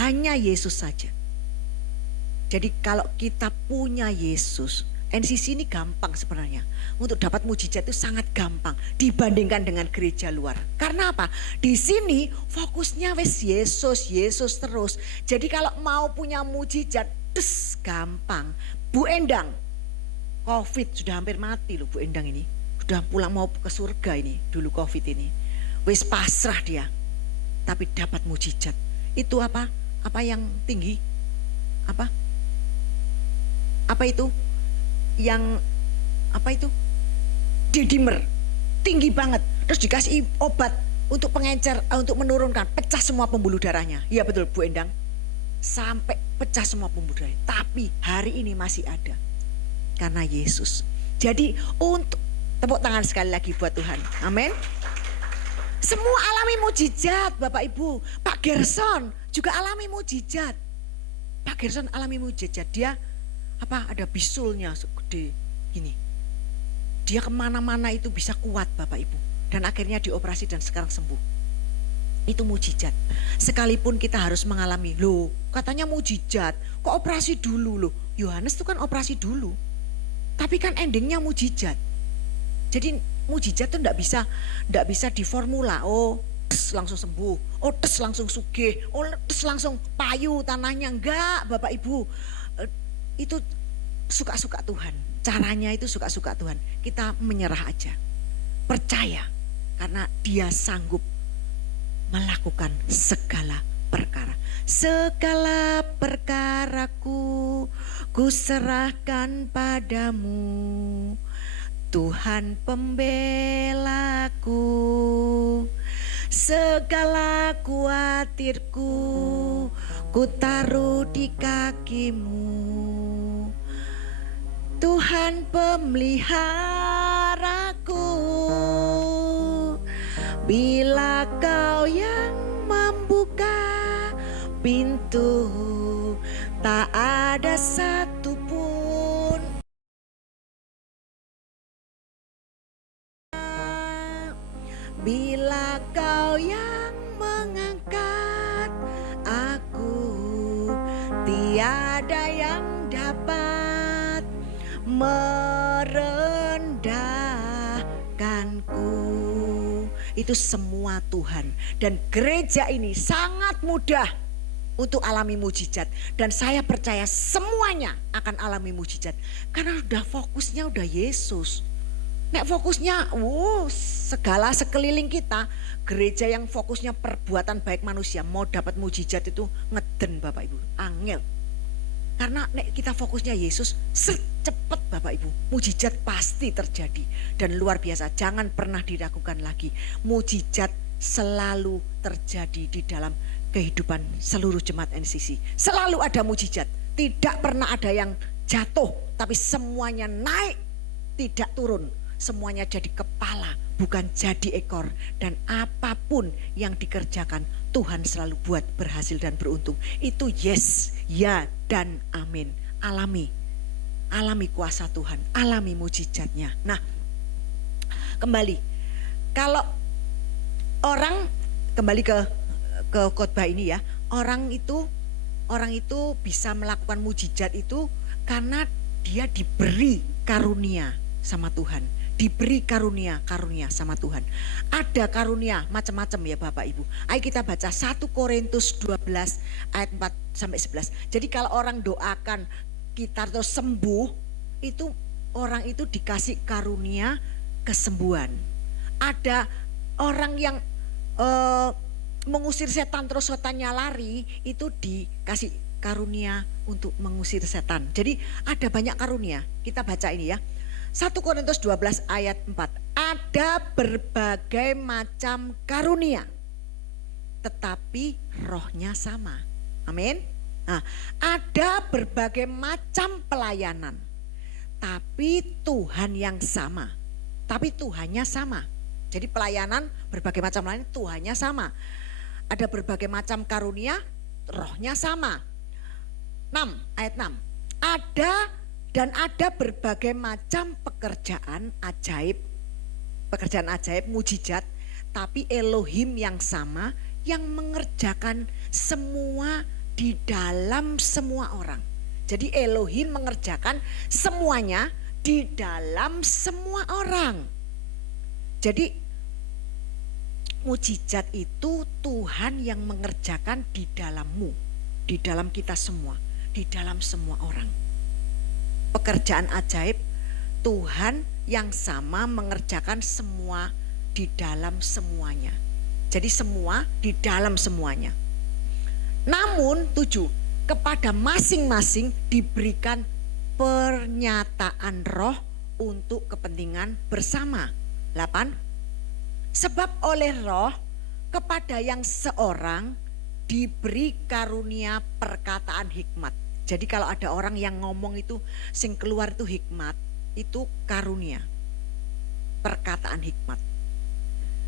Hanya Yesus saja. Jadi kalau kita punya Yesus, NCC ini gampang sebenarnya. Untuk dapat mujizat itu sangat gampang dibandingkan dengan gereja luar. Karena apa? Di sini fokusnya wes Yesus, Yesus terus. Jadi kalau mau punya mujizat, gampang. Bu Endang, COVID sudah hampir mati loh Bu Endang ini. Sudah pulang mau ke surga ini dulu COVID ini. Wes pasrah dia. Tapi dapat mujizat. Itu apa? Apa yang tinggi? Apa? Apa itu? Yang apa itu? Didimer. Tinggi banget. Terus dikasih obat untuk pengencer, untuk menurunkan, pecah semua pembuluh darahnya. Iya betul Bu Endang. Sampai pecah semua pembuluh darah. Tapi hari ini masih ada. Karena Yesus. Jadi untuk tepuk tangan sekali lagi buat Tuhan. Amin. Semua alami mujizat Bapak Ibu. Pak Gerson juga alami mujizat. Pak Gerson alami mujizat. Dia apa? Ada bisulnya segede ini. Dia kemana-mana itu bisa kuat Bapak Ibu. Dan akhirnya dioperasi dan sekarang sembuh. Itu mujizat. Sekalipun kita harus mengalami, loh katanya mujizat, kok operasi dulu loh. Yohanes itu kan operasi dulu. Tapi kan endingnya mujizat. Jadi mujizat itu enggak bisa diformula. Oh, tes langsung sembuh. Oh, tes langsung sugih. Oh, tes langsung payu tanahnya. Enggak, Bapak Ibu. Itu suka-suka Tuhan. Caranya itu suka-suka Tuhan. Kita menyerah aja. Percaya karena Dia sanggup melakukan segala perkara. Segala perkaraku ku serahkan padamu, Tuhan pembelaku. Segala kuatirku ku taruh di kakimu, Tuhan pemeliharaku. Bila Kau yang membuka pintu, tak ada satupun. Bila Kau yang mengangkat aku, tiada yang dapat merendahkanku. Itu semua Tuhan. Dan gereja ini sangat mudah untuk alami mujizat. Dan saya percaya semuanya akan alami mujizat. Karena udah fokusnya udah Yesus. Nek fokusnya segala sekeliling kita. Gereja yang fokusnya perbuatan baik manusia, mau dapat mujizat itu ngeden Bapak Ibu, angel. Karena nek kita fokusnya Yesus, cepat Bapak Ibu, mujizat pasti terjadi. Dan luar biasa, jangan pernah diragukan lagi. Mujizat selalu terjadi di dalam kehidupan seluruh jemaat NCC. Selalu ada mujizat, tidak pernah ada yang jatuh, tapi semuanya naik, tidak turun. Semuanya jadi kepala, bukan jadi ekor. Dan apapun yang dikerjakan, Tuhan selalu buat berhasil dan beruntung. Itu yes, ya dan amin. Alami kuasa Tuhan, alami mujizatnya. Nah, kembali, kalau orang kembali ke khotbah ini ya, orang itu bisa melakukan mujizat itu karena dia diberi karunia sama Tuhan. Diberi karunia sama Tuhan. Ada karunia macam-macam ya Bapak Ibu. Ayo kita baca 1 Korintus 12 ayat 4 sampai 11. Jadi kalau orang doakan kita terus sembuh, itu orang itu dikasih karunia kesembuhan. Ada orang yang mengusir setan terus setannya lari, itu dikasih karunia untuk mengusir setan. Jadi ada banyak karunia. Kita baca ini ya. 1 Korintus 12 ayat 4. Ada berbagai macam karunia, tetapi rohnya sama. Amin. Nah, ada berbagai macam pelayanan, tapi Tuhan yang sama. Tapi Tuhannya sama. Jadi pelayanan berbagai macam lain, Tuhannya sama. Ada berbagai macam karunia, rohnya sama. 6 ayat 6. Ada berbagai macam pekerjaan ajaib, mujizat, tapi Elohim yang sama yang mengerjakan semua di dalam semua orang. Jadi Elohim mengerjakan semuanya di dalam semua orang. Jadi mujizat itu Tuhan yang mengerjakan di dalammu, di dalam kita semua, di dalam semua orang. Pekerjaan ajaib, Tuhan yang sama mengerjakan semua di dalam semuanya. Jadi semua di dalam semuanya. Namun 7, kepada masing-masing diberikan pernyataan roh untuk kepentingan bersama. 8, sebab oleh roh kepada yang seorang diberi karunia perkataan hikmat. Jadi kalau ada orang yang ngomong itu sing keluar itu hikmat, itu karunia perkataan hikmat.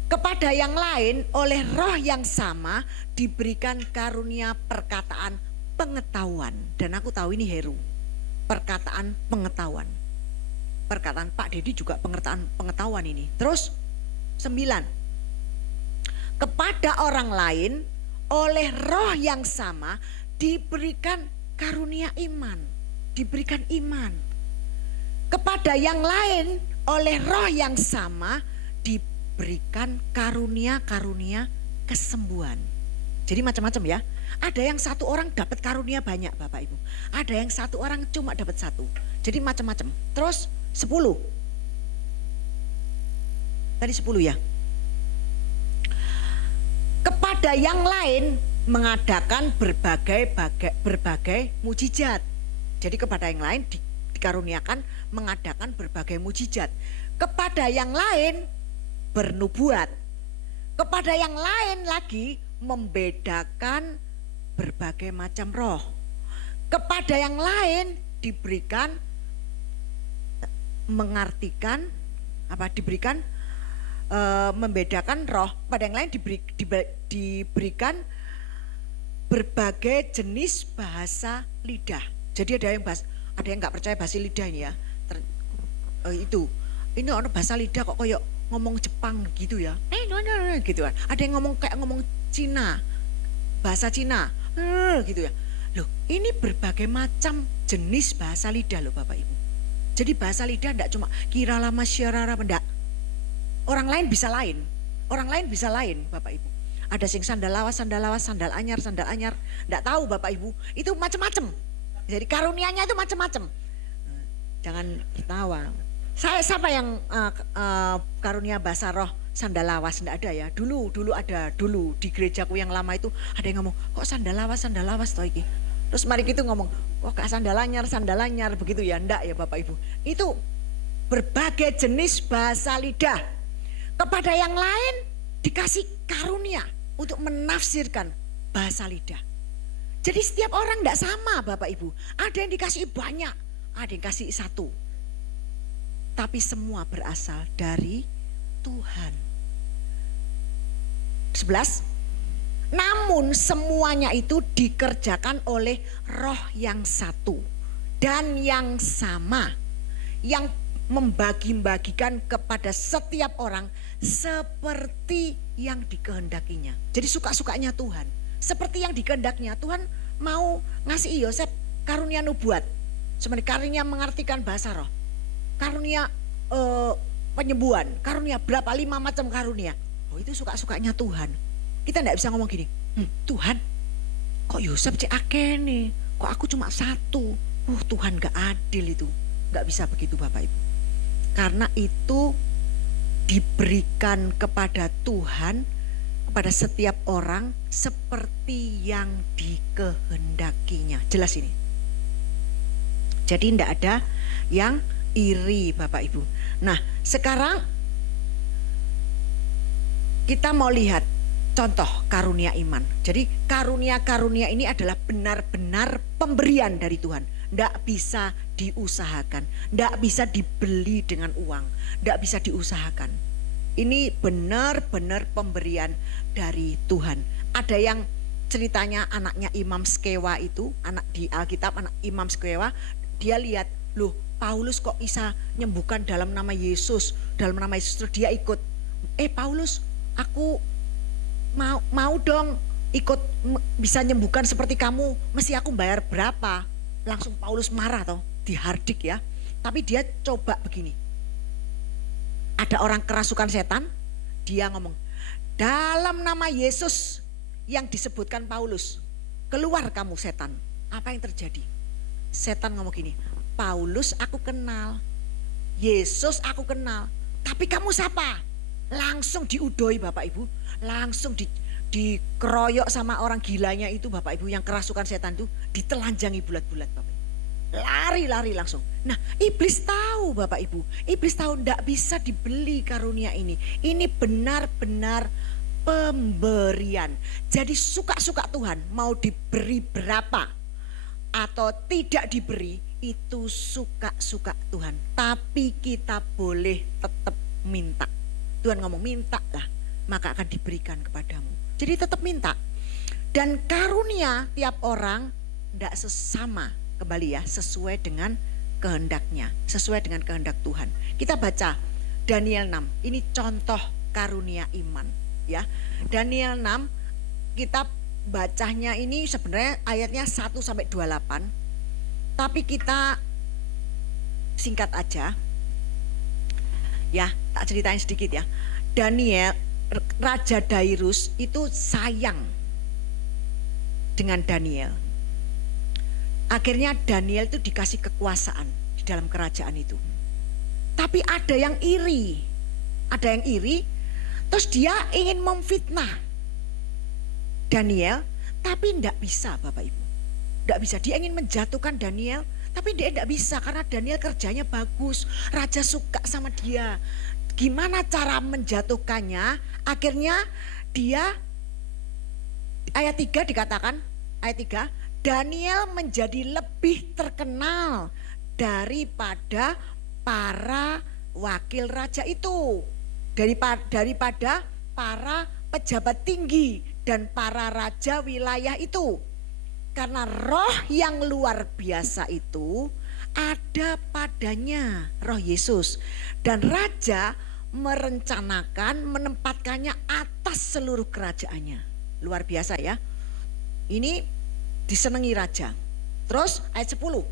Kepada yang lain oleh roh yang sama diberikan karunia perkataan pengetahuan. Dan aku tahu ini Heru, perkataan pengetahuan. Perkataan Pak Dedi juga pengetahuan ini. Terus 9, kepada orang lain oleh roh yang sama diberikan karunia iman, diberikan iman. Kepada yang lain oleh roh yang sama diberikan karunia kesembuhan. Jadi macam-macam ya. Ada yang satu orang dapat karunia banyak Bapak Ibu. Ada yang satu orang cuma dapat satu. Jadi macam-macam. Terus 10. Tadi 10 ya. Kepada yang lain mengadakan berbagai mujizat. Jadi kepada yang lain dikaruniakan mengadakan berbagai mujizat. Kepada yang lain bernubuat. Kepada yang lain lagi membedakan berbagai macam roh. Kepada yang lain diberikan mengartikan diberikan membedakan roh. Pada yang lain diberikan berbagai jenis bahasa lidah. Jadi ada yang nggak percaya bahasa lidah ini ya. Ini orang bahasa lidah kok kayak ngomong Jepang gitu ya. Gitu kan. Ada yang ngomong Cina, bahasa Cina, gitu ya. Loh, ini berbagai macam jenis bahasa lidah loh Bapak Ibu. Jadi bahasa lidah enggak cuma kira lama syarara enggak. Orang lain bisa lain Bapak Ibu. Ada sing sandal lawas, sandal anyar, enggak tahu Bapak Ibu. Itu macam-macam. Jadi karunianya itu macam-macam. Jangan tertawa. Siapa yang karunia bahasa roh sandal lawas? Enggak ada ya. Dulu ada di gerejaku yang lama itu ada yang ngomong, kok sandal lawas toh iki. Terus mari kita ngomong, kok kak sandal anyar begitu ya. Enggak ya Bapak Ibu. Itu berbagai jenis bahasa lidah. Kepada yang lain dikasih karunia untuk menafsirkan bahasa lidah. Jadi setiap orang enggak sama Bapak Ibu. Ada yang dikasih banyak, ada yang kasih 1. Tapi semua berasal dari Tuhan. 11. Namun semuanya itu dikerjakan oleh Roh yang satu dan yang sama, yang membagi-bagikan kepada setiap orang seperti yang dikehendakinya. Jadi suka-sukanya Tuhan, seperti yang dikehendaknya. Tuhan mau ngasih Yosef karunia nubuat, sebenarnya karunia mengartikan bahasa roh, karunia penyembuhan, karunia berapa 5 macam karunia. Oh, itu suka-sukanya Tuhan. Kita tidak bisa ngomong gini, Tuhan kok Yosef cek akeh nih, kok aku cuma 1. Tuhan gak adil itu. Gak bisa begitu Bapak Ibu. Karena itu diberikan kepada Tuhan, kepada setiap orang seperti yang dikehendakinya. Jelas ini. Jadi tidak ada yang iri Bapak Ibu. Nah sekarang kita mau lihat contoh karunia iman. Jadi karunia-karunia ini adalah benar-benar pemberian dari Tuhan. Tidak bisa diusahakan, tidak bisa dibeli dengan uang, tidak bisa diusahakan. Ini benar-benar pemberian dari Tuhan. Ada yang ceritanya anaknya Imam Skewa itu, anak di Alkitab, anak Imam Skewa, dia lihat, loh Paulus kok bisa nyembuhkan dalam nama Yesus, dalam nama Yesus, terus dia ikut. Paulus, aku mau dong ikut bisa nyembuhkan seperti kamu, mesti aku bayar berapa? Langsung Paulus marah toh, dihardik ya. Tapi dia coba begini. Ada orang kerasukan setan, dia ngomong, dalam nama Yesus yang disebutkan Paulus, keluar kamu setan. Apa yang terjadi? Setan ngomong gini, Paulus aku kenal, Yesus aku kenal, tapi kamu siapa? Langsung diudoi Bapak Ibu, langsung dikeroyok sama orang gilanya itu Bapak Ibu, yang kerasukan setan itu, ditelanjangi bulat-bulat Bapak Ibu. Lari-lari langsung. Nah iblis tahu Bapak Ibu, iblis tahu tidak bisa dibeli karunia ini. Ini benar-benar pemberian. Jadi suka-suka Tuhan, mau diberi berapa atau tidak diberi, itu suka-suka Tuhan. Tapi kita boleh tetap minta. Tuhan ngomong minta lah, maka akan diberikan kepadamu. Jadi tetap minta. Dan karunia tiap orang tidak sesama, kembali ya, sesuai dengan kehendaknya, sesuai dengan kehendak Tuhan. Kita baca Daniel 6, ini contoh karunia iman ya. Daniel 6 kita bacanya ini sebenarnya ayatnya 1-28, tapi kita singkat aja ya, tak ceritain sedikit ya. Daniel, Raja Dairus itu sayang dengan Daniel. Akhirnya Daniel itu dikasih kekuasaan di dalam kerajaan itu. Tapi ada yang iri. Ada yang iri, terus dia ingin memfitnah Daniel, tapi tidak bisa Bapak Ibu. Tidak bisa, dia ingin menjatuhkan Daniel, tapi dia tidak bisa karena Daniel kerjanya bagus. Raja suka sama dia. Gimana cara menjatuhkannya? Akhirnya dia, ayat 3 dikatakan, ayat 3, Daniel menjadi lebih terkenal daripada para wakil raja itu, daripada para pejabat tinggi dan para raja wilayah itu. Karena roh yang luar biasa itu ada padanya, roh Yesus. Dan raja merencanakan menempatkannya atas seluruh kerajaannya. Luar biasa ya. Ini disenangi raja. Terus ayat 10.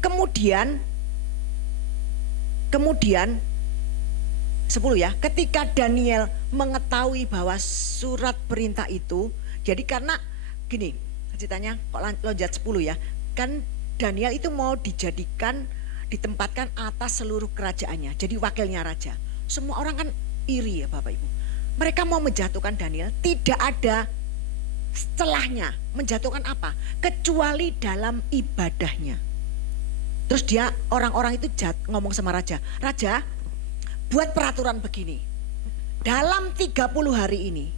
Kemudian 10 ya, ketika Daniel mengetahui bahwa surat perintah itu, jadi karena gini ceritanya, kok lonjat 10 ya, kan Daniel itu mau ditempatkan atas seluruh kerajaannya, jadi wakilnya raja. Semua orang kan iri ya Bapak Ibu. Mereka mau menjatuhkan Daniel, tidak ada setelahnya. Menjatuhkan apa? Kecuali dalam ibadahnya. Terus dia, orang-orang itu ngomong sama raja, Raja buat peraturan begini, dalam 30 hari ini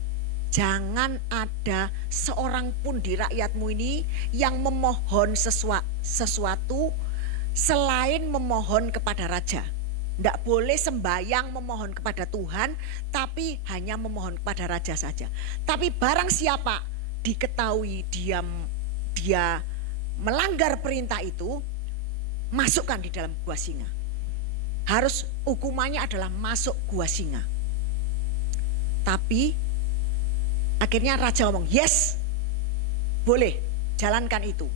jangan ada seorang pun di rakyatmu ini yang memohon sesuatu selain memohon kepada raja. Tidak boleh sembayang memohon kepada Tuhan, tapi hanya memohon kepada raja saja. Tapi barang siapa diketahui dia melanggar perintah itu, masukkan di dalam gua singa. Harus hukumannya adalah masuk gua singa. Tapi akhirnya raja ngomong, yes, boleh, jalankan itu.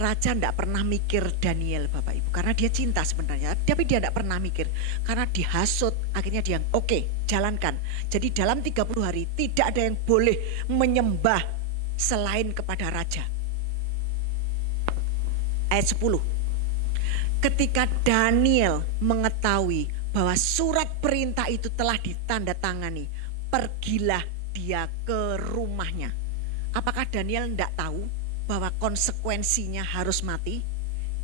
Raja tidak pernah mikir Daniel, Bapak Ibu, karena dia cinta sebenarnya, tapi dia tidak pernah mikir, karena dihasut. Akhirnya dia oke, jalankan. Jadi dalam 30 hari tidak ada yang boleh menyembah selain kepada raja. Ayat 10. Ketika Daniel mengetahui bahwa surat perintah itu telah ditandatangani, pergilah dia ke rumahnya. Apakah Daniel tidak tahu bahwa konsekuensinya harus mati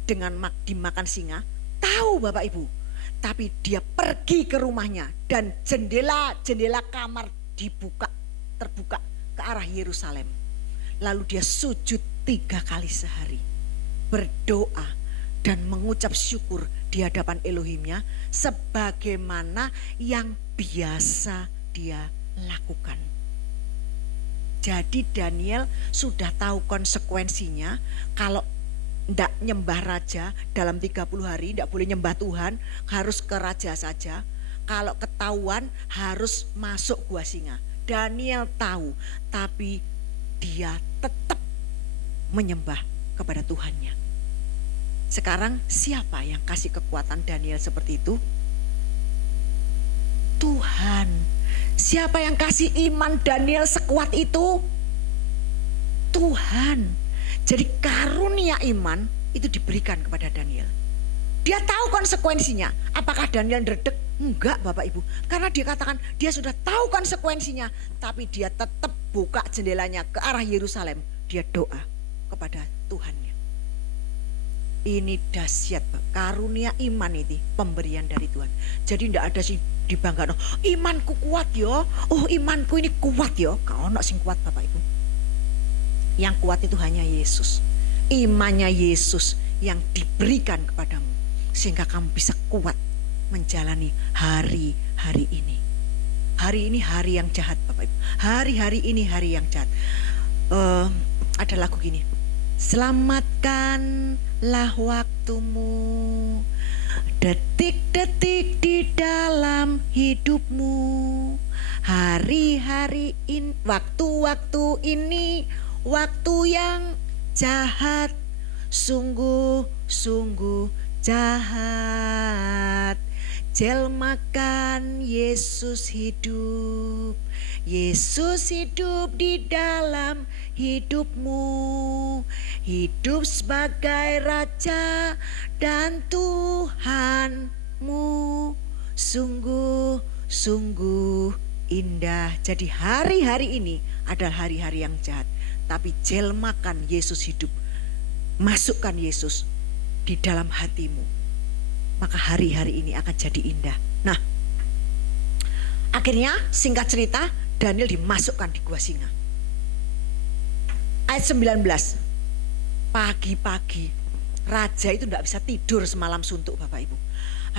dengan dimakan singa? Tahu, Bapak Ibu. Tapi dia pergi ke rumahnya dan jendela kamar terbuka ke arah Yerusalem. Lalu dia sujud 3 kali sehari, berdoa dan mengucap syukur di hadapan Elohimnya sebagaimana yang biasa dia lakukan. Jadi Daniel sudah tahu konsekuensinya kalau tidak nyembah raja dalam 30 hari, tidak boleh nyembah Tuhan, harus ke raja saja. Kalau ketahuan harus masuk gua singa. Daniel tahu, tapi dia tetap menyembah kepada Tuhannya. Sekarang siapa yang kasih kekuatan Daniel seperti itu? Tuhan. Siapa yang kasih iman Daniel sekuat itu? Tuhan. Jadi karunia iman itu diberikan kepada Daniel. Dia tahu konsekuensinya. Apakah Daniel ndredeg? Enggak, Bapak Ibu. Karena dia katakan dia sudah tahu konsekuensinya, tapi dia tetap buka jendelanya ke arah Yerusalem. Dia doa kepada Tuhannya. Ini dahsyat, karunia iman itu pemberian dari Tuhan. Jadi tidak ada sih dibanggakan, oh, imanku kuat yo, oh imanku ini kuat yo. Kau nak sing kuat, Bapak Ibu. Yang kuat itu hanya Yesus. Imannya Yesus yang diberikan kepadamu sehingga kamu bisa kuat menjalani hari-hari ini. Hari ini hari yang jahat, Bapak Ibu. Hari-hari ini hari yang jahat. Ada lagu gini. Selamatkanlah waktumu, detik-detik di dalam hidupmu. Hari-hari ini, waktu-waktu ini, waktu yang jahat, sungguh-sungguh jahat. Jelmakan Yesus hidup. Yesus hidup di dalam hidupmu. Hidup sebagai Raja dan Tuhanmu. Sungguh-sungguh indah. Jadi hari-hari ini adalah hari-hari yang jahat, tapi jelmakan Yesus hidup. Masukkan Yesus di dalam hatimu. Maka hari-hari ini akan jadi indah. Nah, akhirnya singkat cerita Daniel dimasukkan di gua singa. Ayat 19. Pagi-pagi raja itu tidak bisa tidur semalam suntuk, Bapak Ibu.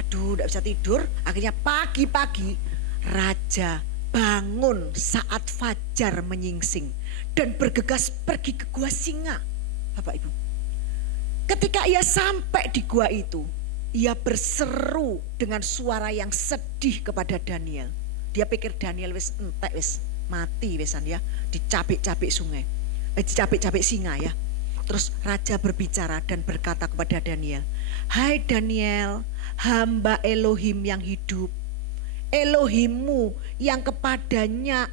Aduh, tidak bisa tidur. Akhirnya pagi-pagi raja bangun saat fajar menyingsing dan bergegas pergi ke gua singa, Bapak Ibu. Ketika ia sampai di gua itu, ia berseru dengan suara yang sedih kepada Daniel. Dia pikir Daniel wis entek, wis mati wisan ya, dicapik-capik sungai, dicapik-capik singa ya. Terus raja berbicara dan berkata kepada Daniel, "Hai Daniel, hamba Elohim yang hidup, Elohimmu yang kepadanya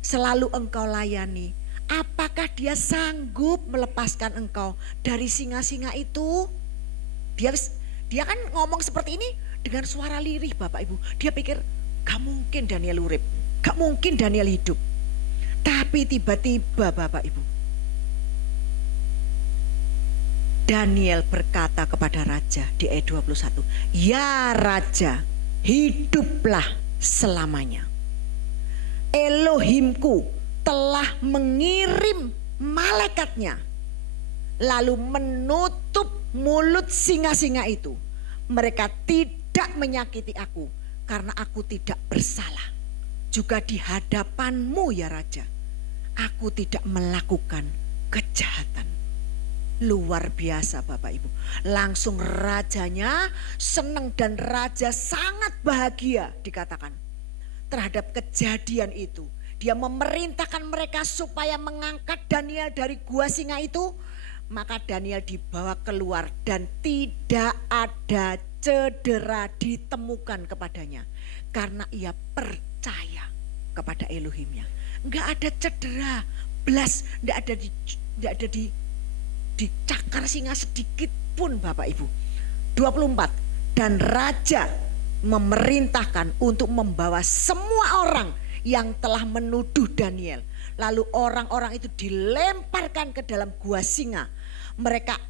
selalu engkau layani. Apakah dia sanggup melepaskan engkau dari singa-singa itu?" Dia kan ngomong seperti ini dengan suara lirih, Bapak Ibu. Dia pikir gak mungkin Daniel urip, gak mungkin Daniel hidup. Tapi tiba-tiba, Bapak Ibu, Daniel berkata kepada raja di ayat 21, "Ya raja, hiduplah selamanya." Elohimku telah mengirim malaikatnya lalu menutup mulut singa-singa itu. Mereka tidak menyakiti aku karena aku tidak bersalah. Juga di hadapanmu ya Raja, aku tidak melakukan kejahatan. Luar biasa Bapak Ibu. Langsung rajanya senang dan raja sangat bahagia dikatakan terhadap kejadian itu. Dia memerintahkan mereka supaya mengangkat Daniel dari gua singa itu. Maka Daniel dibawa keluar dan tidak ada cedera ditemukan kepadanya. Karena ia percaya kepada Elohimnya. Enggak ada cedera, belas, enggak ada dicakar singa sedikit pun Bapak Ibu. 24. Dan raja memerintahkan untuk membawa semua orang yang telah menuduh Daniel. Lalu orang-orang itu dilemparkan ke dalam gua singa. Mereka,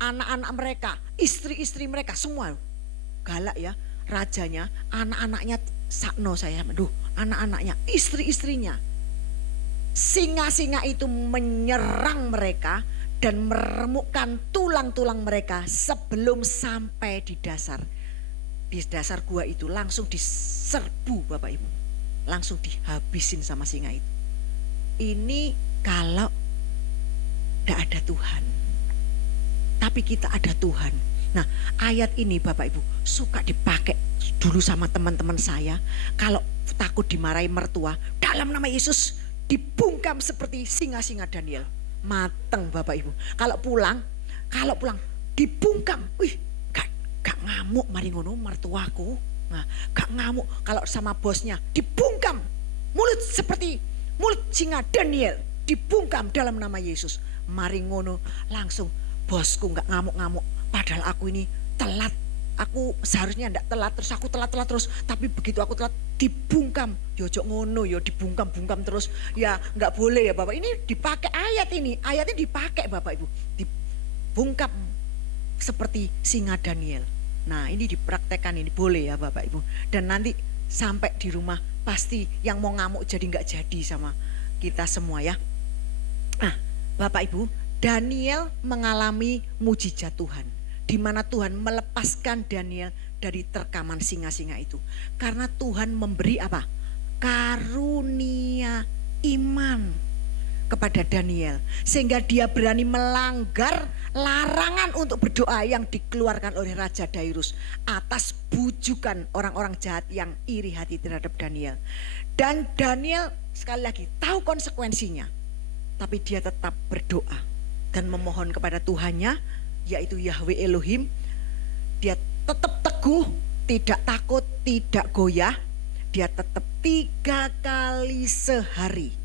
anak-anak mereka, istri-istri mereka semua galak ya. Rajanya, anak-anaknya sakno saya, anak-anaknya, istri-istrinya. Singa-singa itu menyerang mereka dan meremukkan tulang-tulang mereka sebelum sampai di dasar. Di dasar gua itu langsung diserbu Bapak Ibu. Langsung dihabisin sama singa itu. Ini kalau tidak ada Tuhan. Tapi kita ada Tuhan. Nah, ayat ini Bapak Ibu suka dipakai dulu sama teman-teman saya. Kalau takut dimarahi mertua, dalam nama Yesus dibungkam seperti singa-singa Daniel. Mateng Bapak Ibu. Kalau pulang dibungkam. Wih, gak ngamuk mari ngono mertuaku. Nah, gak ngamuk kalau sama bosnya dibungkam. Mulut seperti mulut singa Daniel dibungkam dalam nama Yesus. Mari ngono langsung bosku gak ngamuk-ngamuk. Padahal aku ini telat. Aku seharusnya enggak telat, terus aku telat terus. Tapi begitu aku telat dibungkam. Yojok ngono ya dibungkam terus. Ya enggak boleh ya Bapak. Ini dipakai ayat ini. Ayat ini dipakai Bapak Ibu. Dibungkam seperti singa Daniel. Nah ini dipraktekkan ini boleh ya Bapak Ibu. Dan nanti sampai di rumah pasti yang mau ngamuk jadi enggak jadi sama kita semua ya. Nah Bapak Ibu, Daniel mengalami mujizat Tuhan. Di mana Tuhan melepaskan Daniel dari terkaman singa-singa itu. Karena Tuhan memberi apa? Karunia iman kepada Daniel. Sehingga dia berani melanggar larangan untuk berdoa yang dikeluarkan oleh Raja Dairus. Atas bujukan orang-orang jahat yang iri hati terhadap Daniel. Dan Daniel sekali lagi tahu konsekuensinya. Tapi dia tetap berdoa dan memohon kepada Tuhannya, yaitu Yahweh Elohim. Dia tetap teguh, tidak takut, tidak goyah. Dia tetap 3 kali sehari.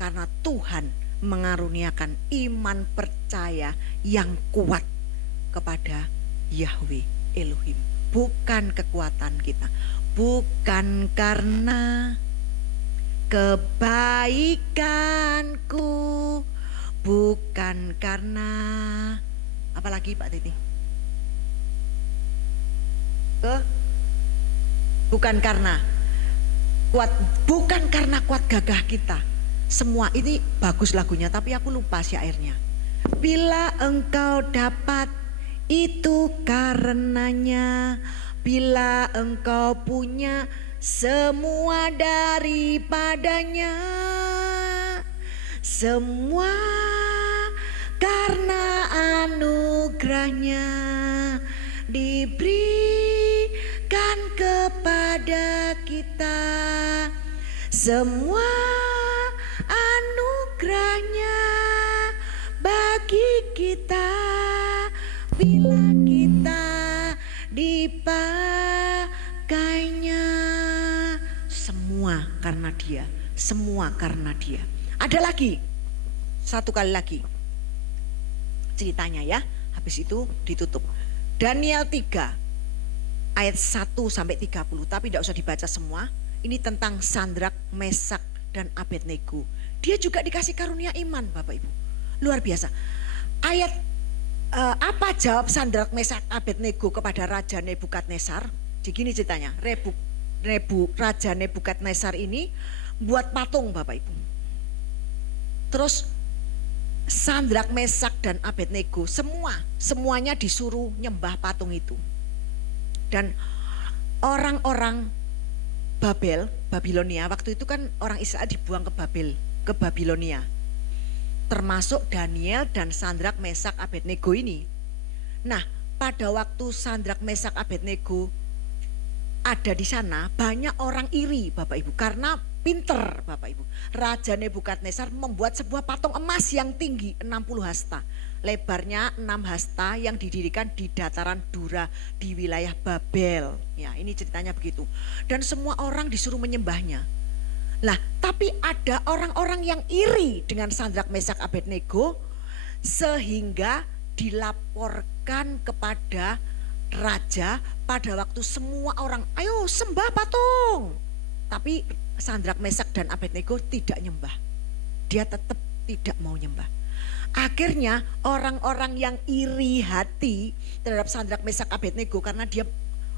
Karena Tuhan mengaruniakan iman percaya yang kuat kepada Yahweh Elohim. Bukan kekuatan kita, bukan karena kebaikanku, bukan karena apalagi Pak Titi? Bukan karena kuat, bukan karena kuat gagah kita. Semua ini bagus lagunya, tapi aku lupa syairnya. Bila engkau dapat itu karenanya, bila engkau punya semua daripadanya, semua karena anugerahnya diberikan kepada kita, semua anugerahnya bagi kita bila kita dipakainya. Semua karena dia, semua karena dia. Ada lagi, satu kali lagi ceritanya ya, habis itu ditutup. Daniel 3 ayat 1 sampai 30, tapi tidak usah dibaca semua. Ini tentang Sadrak, Mesak dan Abednego. Dia juga dikasih karunia iman Bapak Ibu. Luar biasa. Ayat apa jawab Sadrak, Mesak, Abednego kepada Raja Nebukadnezar? Begini ceritanya, Raja Nebukadnezar ini buat patung Bapak Ibu. Terus Sadrak, Mesak dan Abednego semuanya disuruh nyembah patung itu. Dan orang-orang Babilonia waktu itu kan orang Israel dibuang ke Babilonia. Termasuk Daniel dan Sadrak, Mesak, Abednego ini. Nah, pada waktu Sadrak, Mesak, Abednego ada di sana, banyak orang iri Bapak Ibu, karena pinter Bapak Ibu. Raja Nebukadnezar membuat sebuah patung emas yang tinggi 60 hasta. Lebarnya 6 hasta yang didirikan di dataran Dura di wilayah Babel. Ya, ini ceritanya begitu. Dan semua orang disuruh menyembahnya. Lah, tapi ada orang-orang yang iri dengan Sadrak, Mesak, Abednego sehingga dilaporkan kepada raja pada waktu semua orang, ayo sembah patung. Tapi Sadrak, Mesak dan Abednego tidak nyembah. Dia tetap tidak mau nyembah. Akhirnya orang-orang yang iri hati terhadap Sadrak, Mesak, Abednego, karena dia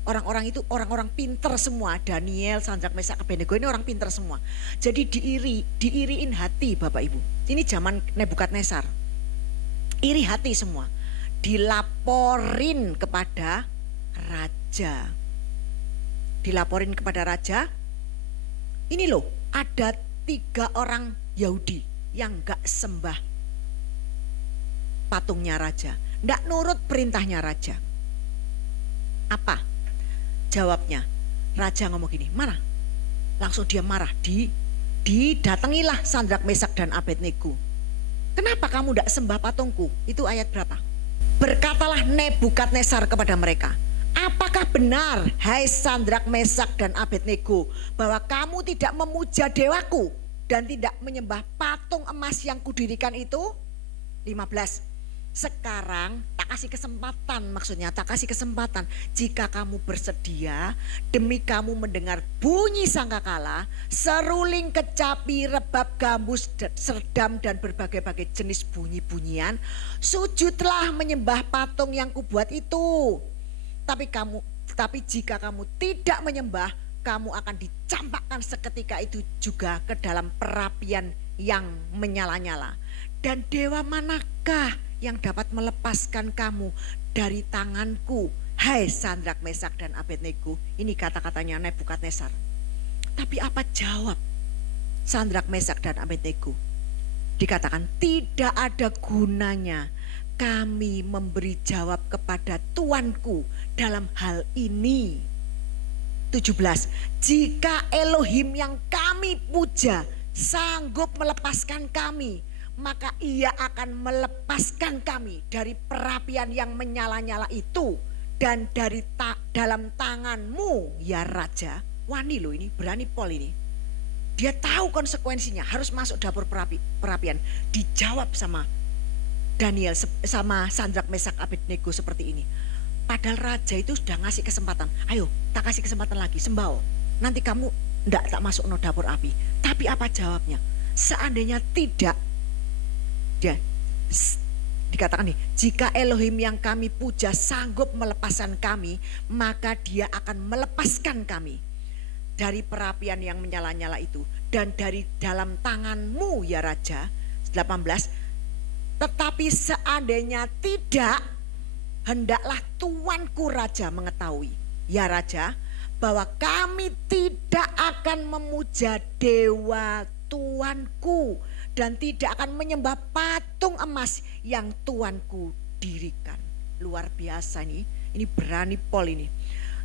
orang-orang itu orang-orang pinter semua. Daniel, Sadrak, Mesak, Abednego ini orang pinter semua. Jadi diiriin hati Bapak Ibu. Ini zaman Nebukadnezar. Iri hati semua. Dilaporin kepada raja. Dilaporin kepada raja. Ini loh, ada 3 orang Yahudi yang gak sembah patungnya raja. Gak nurut perintahnya raja. Apa jawabnya? Raja ngomong gini, mana? Langsung dia marah. Didatangilah Sadrak, Mesak dan Abednego. Kenapa kamu gak sembah patungku? Itu ayat berapa? Berkatalah Nebukadnezar kepada mereka, apakah benar, hai Sadrak, Mesak dan Abednego, bahwa kamu tidak memuja dewaku dan tidak menyembah patung emas yang kudirikan itu? 15. Sekarang tak kasih kesempatan, maksudnya tak kasih kesempatan. Jika kamu bersedia, demi kamu mendengar bunyi sangkakala, seruling, kecapi, rebab, gambus, serdam dan berbagai-bagai jenis bunyi-bunyian, sujudlah menyembah patung yang kubuat itu. Tapi jika kamu tidak menyembah, kamu akan dicampakkan seketika itu juga ke dalam perapian yang menyala-nyala. Dan dewa manakah yang dapat melepaskan kamu dari tanganku, hai Sadrak, Mesak dan Abednego? Ini kata-katanya Nebukadnezar. Tapi apa jawab Sadrak, Mesak dan Abednego? Dikatakan tidak ada gunanya kami memberi jawab kepada tuanku dalam hal ini. 17. Jika Elohim yang kami puja sanggup melepaskan kami, maka ia akan melepaskan kami dari perapian yang menyala-nyala itu dan dari dalam tanganmu ya Raja. Wani loh ini, berani Pol ini. Dia tahu konsekuensinya, harus masuk dapur perapian. Dijawab sama Daniel, sama Sadrak, Mesak, Abednego seperti ini. Padahal raja itu sudah ngasih kesempatan, ayo tak kasih kesempatan lagi, sembah. Nanti kamu tak masuk no dapur api. Tapi apa jawabnya? Seandainya tidak, dia dikatakan nih, jika Elohim yang kami puja sanggup melepaskan kami, maka dia akan melepaskan kami dari perapian yang menyala-nyala itu dan dari dalam tanganmu ya Raja. 18. Tetapi seandainya tidak, hendaklah tuanku Raja mengetahui ya Raja, bahwa kami tidak akan memuja dewa tuanku dan tidak akan menyembah patung emas yang tuanku dirikan. Luar biasa ini berani Pol ini.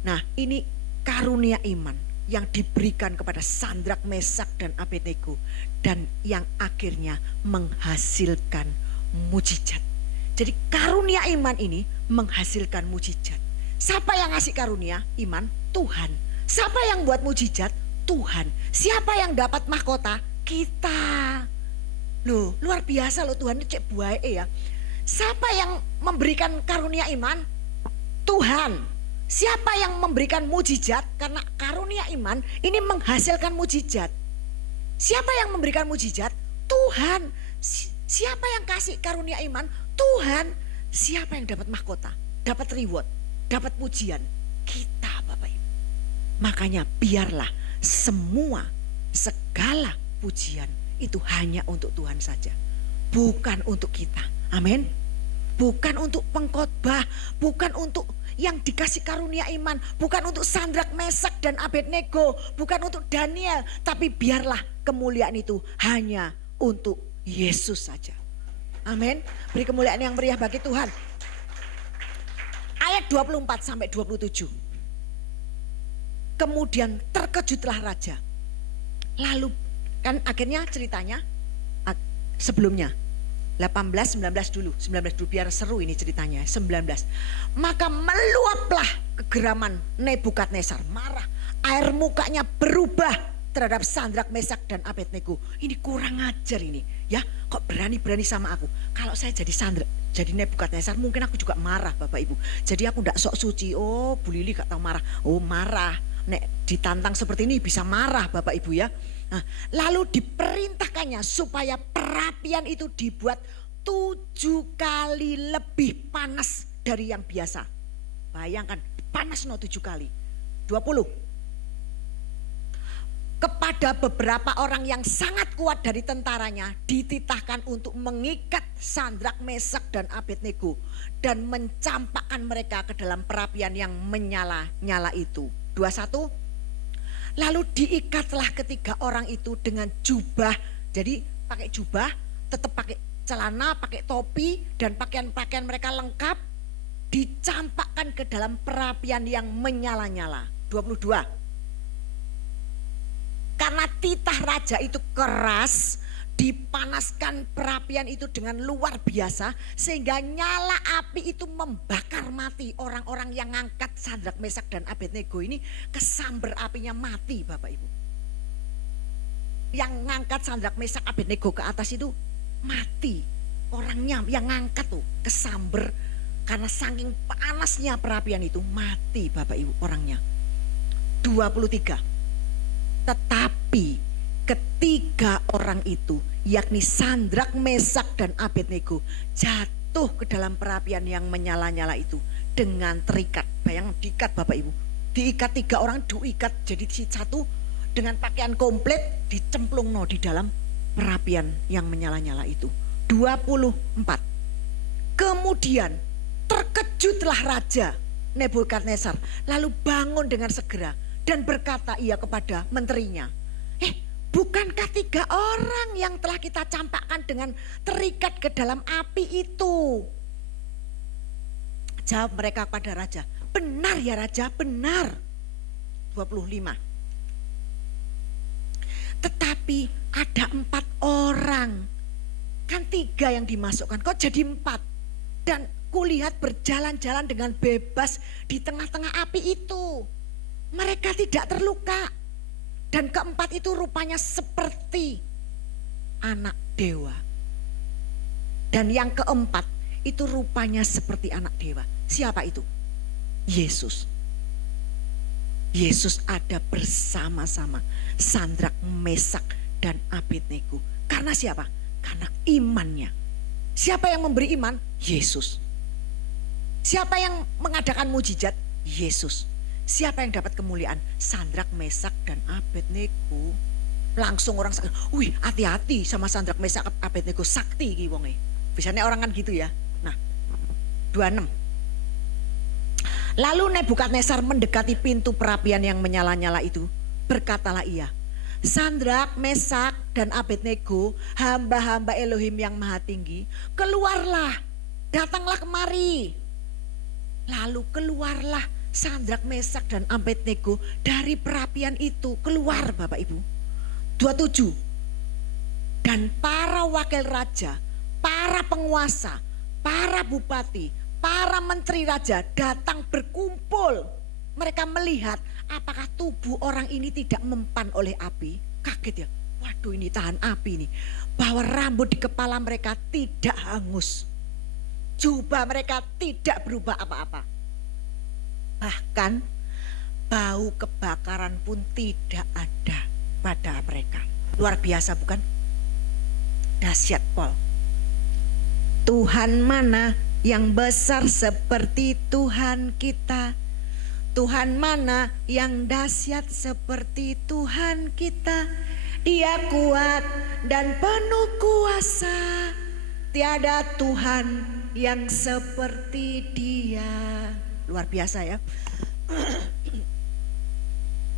Nah, ini karunia iman yang diberikan kepada Sadrak, Mesak dan Abednego dan yang akhirnya menghasilkan mujizat. Jadi karunia iman ini menghasilkan mujizat. Siapa yang ngasih karunia iman? Tuhan. Siapa yang buat mujizat? Tuhan. Siapa yang dapat mahkota? Kita. Loh, luar biasa loh, Tuhan itu cek buae ya. Siapa yang memberikan karunia iman? Tuhan. Siapa yang memberikan mujizat? Karena karunia iman ini menghasilkan mujizat. Siapa yang memberikan mujizat? Tuhan. Siapa yang kasih karunia iman? Tuhan. Siapa yang dapat mahkota? Dapat reward? Dapat pujian? Kita, Bapak Ibu. Makanya biarlah semua segala pujian itu hanya untuk Tuhan saja, bukan untuk kita. Amin. Bukan untuk pengkhotbah, bukan untuk yang dikasih karunia iman, bukan untuk Sadrak, Mesak dan Abednego, bukan untuk Daniel, tapi biarlah kemuliaan itu hanya untuk Yesus saja. Amin. Beri kemuliaan yang meriah bagi Tuhan. Ayat 24 sampai 27. Kemudian terkejutlah raja. Lalu kan akhirnya ceritanya sebelumnya 18, 19 dulu biar seru ini ceritanya. 19. Maka meluaplah kegeraman Nebukadnezar, marah. Air mukanya berubah terhadap Sadrak, Mesak dan Abednego. Ini kurang ajar ini, ya. Kok berani-berani sama aku? Kalau saya jadi Sadrak, jadi Nebukadnezar, mungkin aku juga marah, Bapak Ibu. Jadi aku tidak sok suci. Oh, Bu Lili gak tahu marah. Oh, marah. Nek ditantang seperti ini bisa marah, Bapak Ibu ya. Nah, lalu diperintahkannya supaya perapian itu dibuat 7 kali lebih panas dari yang biasa. Bayangkan, panas 7 kali. 20. Kepada beberapa orang yang sangat kuat dari tentaranya dititahkan untuk mengikat Sadrak, Mesak dan Abednego dan mencampakkan mereka ke dalam perapian yang menyala-nyala itu. 21. Lalu diikatlah ketiga orang itu dengan jubah. Jadi pakai jubah, tetap pakai celana, pakai topi, dan pakaian-pakaian mereka lengkap. Dicampakkan ke dalam perapian yang menyala-nyala. 22. Karena titah raja itu keras, dipanaskan perapian itu dengan luar biasa, sehingga nyala api itu membakar mati orang-orang yang ngangkat Sadrak, Mesak dan Abednego ini. Kesamber apinya mati, Bapak Ibu. Yang ngangkat Sadrak, Mesak, Abednego ke atas itu mati. Orangnya yang ngangkat tuh kesamber, karena saking panasnya perapian itu mati, Bapak Ibu, orangnya. 23. Tetapi ketiga orang itu, yakni Sadrak, Mesak dan Abednego, jatuh ke dalam perapian yang menyala-nyala itu dengan terikat. Bayang diikat, Bapak Ibu. Diikat 3 orang, diikat jadi satu dengan pakaian komplit, dicemplung di dalam perapian yang menyala-nyala itu. 24. Kemudian terkejutlah raja Nebukadnezar, lalu bangun dengan segera dan berkata ia kepada menterinya, bukankah 3 orang yang telah kita campakkan dengan terikat ke dalam api itu? Jawab mereka pada raja, benar ya raja, benar. 25. Tetapi ada 4 orang, kan 3 yang dimasukkan, kok jadi 4? Dan kulihat berjalan-jalan dengan bebas di tengah-tengah api itu. Mereka tidak terluka. Dan keempat itu rupanya seperti anak dewa. Dan yang keempat itu rupanya seperti anak dewa. Siapa itu? Yesus. Yesus ada bersama-sama Sadrak, Mesak dan Abednego. Karena siapa? Karena imannya. Siapa yang memberi iman? Yesus. Siapa yang mengadakan mujizat? Yesus. Siapa yang dapat kemuliaan? Sadrak, Mesak dan Abednego. Langsung orang sakit, wih hati-hati sama Sadrak, Mesak, Abednego, sakti ki wonge. Biasanya orang kan gitu ya. Nah, 26. Lalu Nebukadnezar mendekati pintu perapian yang menyala-nyala itu. Berkatalah ia, Sadrak, Mesak dan Abednego, hamba-hamba Elohim yang maha tinggi, keluarlah, datanglah kemari. Lalu keluarlah Sadrak, Mesak dan Abednego dari perapian itu, keluar Bapak Ibu. 27. Dan para wakil raja, para penguasa, para bupati, para menteri raja datang berkumpul. Mereka melihat apakah tubuh orang ini tidak mempan oleh api. Kaget ya, waduh ini tahan api nih. Bahwa rambut di kepala mereka tidak hangus, jubah mereka tidak berubah apa-apa. Bahkan bau kebakaran pun tidak ada pada mereka. Luar biasa bukan? Dahsyat Pol. Tuhan mana yang besar seperti Tuhan kita? Tuhan mana yang dahsyat seperti Tuhan kita. Dia kuat dan penuh kuasa. Tiada Tuhan yang seperti Dia. Luar biasa ya.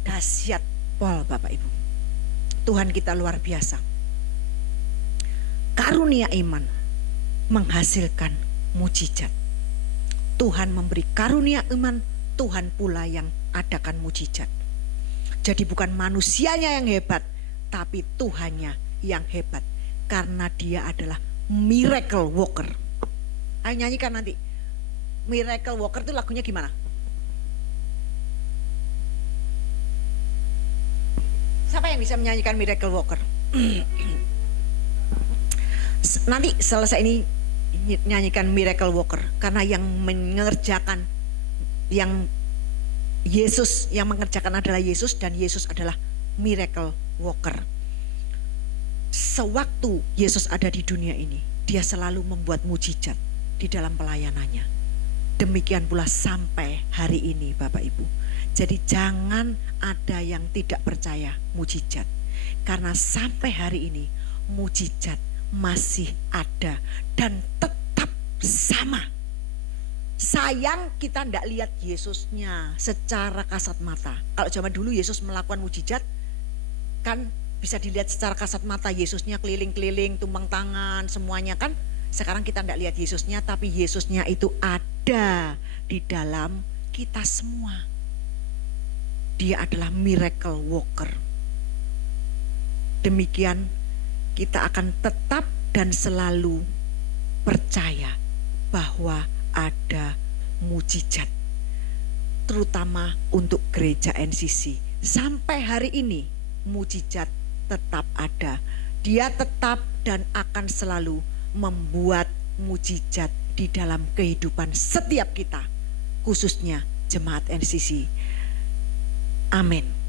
Dahsyat pol Bapak Ibu. Tuhan kita luar biasa. Karunia iman menghasilkan mujizat. Tuhan memberi karunia iman, Tuhan pula yang adakan mujizat. Jadi bukan manusianya yang hebat, tapi Tuhannya yang hebat. Karena Dia adalah miracle worker. Ayo nyanyikan nanti. Miracle worker itu lagunya gimana? Siapa yang bisa menyanyikan miracle worker? Nanti selesai ini nyanyikan miracle worker. Karena yang mengerjakan, yang Yesus, yang mengerjakan adalah Yesus, dan Yesus adalah miracle worker. Sewaktu Yesus ada di dunia ini, Dia selalu membuat mujizat di dalam pelayanannya. Demikian pula sampai hari ini Bapak Ibu. Jadi jangan ada yang tidak percaya mujizat. Karena sampai hari ini mujizat masih ada dan tetap sama. Sayang kita tidak lihat Yesusnya secara kasat mata. Kalau zaman dulu Yesus melakukan mujizat kan bisa dilihat secara kasat mata. Yesusnya keliling-keliling, tumpang tangan, semuanya kan. Sekarang kita tidak lihat Yesusnya, tapi Yesusnya itu ada di dalam kita semua. Dia adalah miracle worker. Demikian kita akan tetap dan selalu percaya bahwa ada mujizat. Terutama untuk gereja NCC. Sampai hari ini mujizat tetap ada. Dia tetap dan akan selalu membuat mujizat di dalam kehidupan setiap kita, khususnya jemaat NCC. Amin.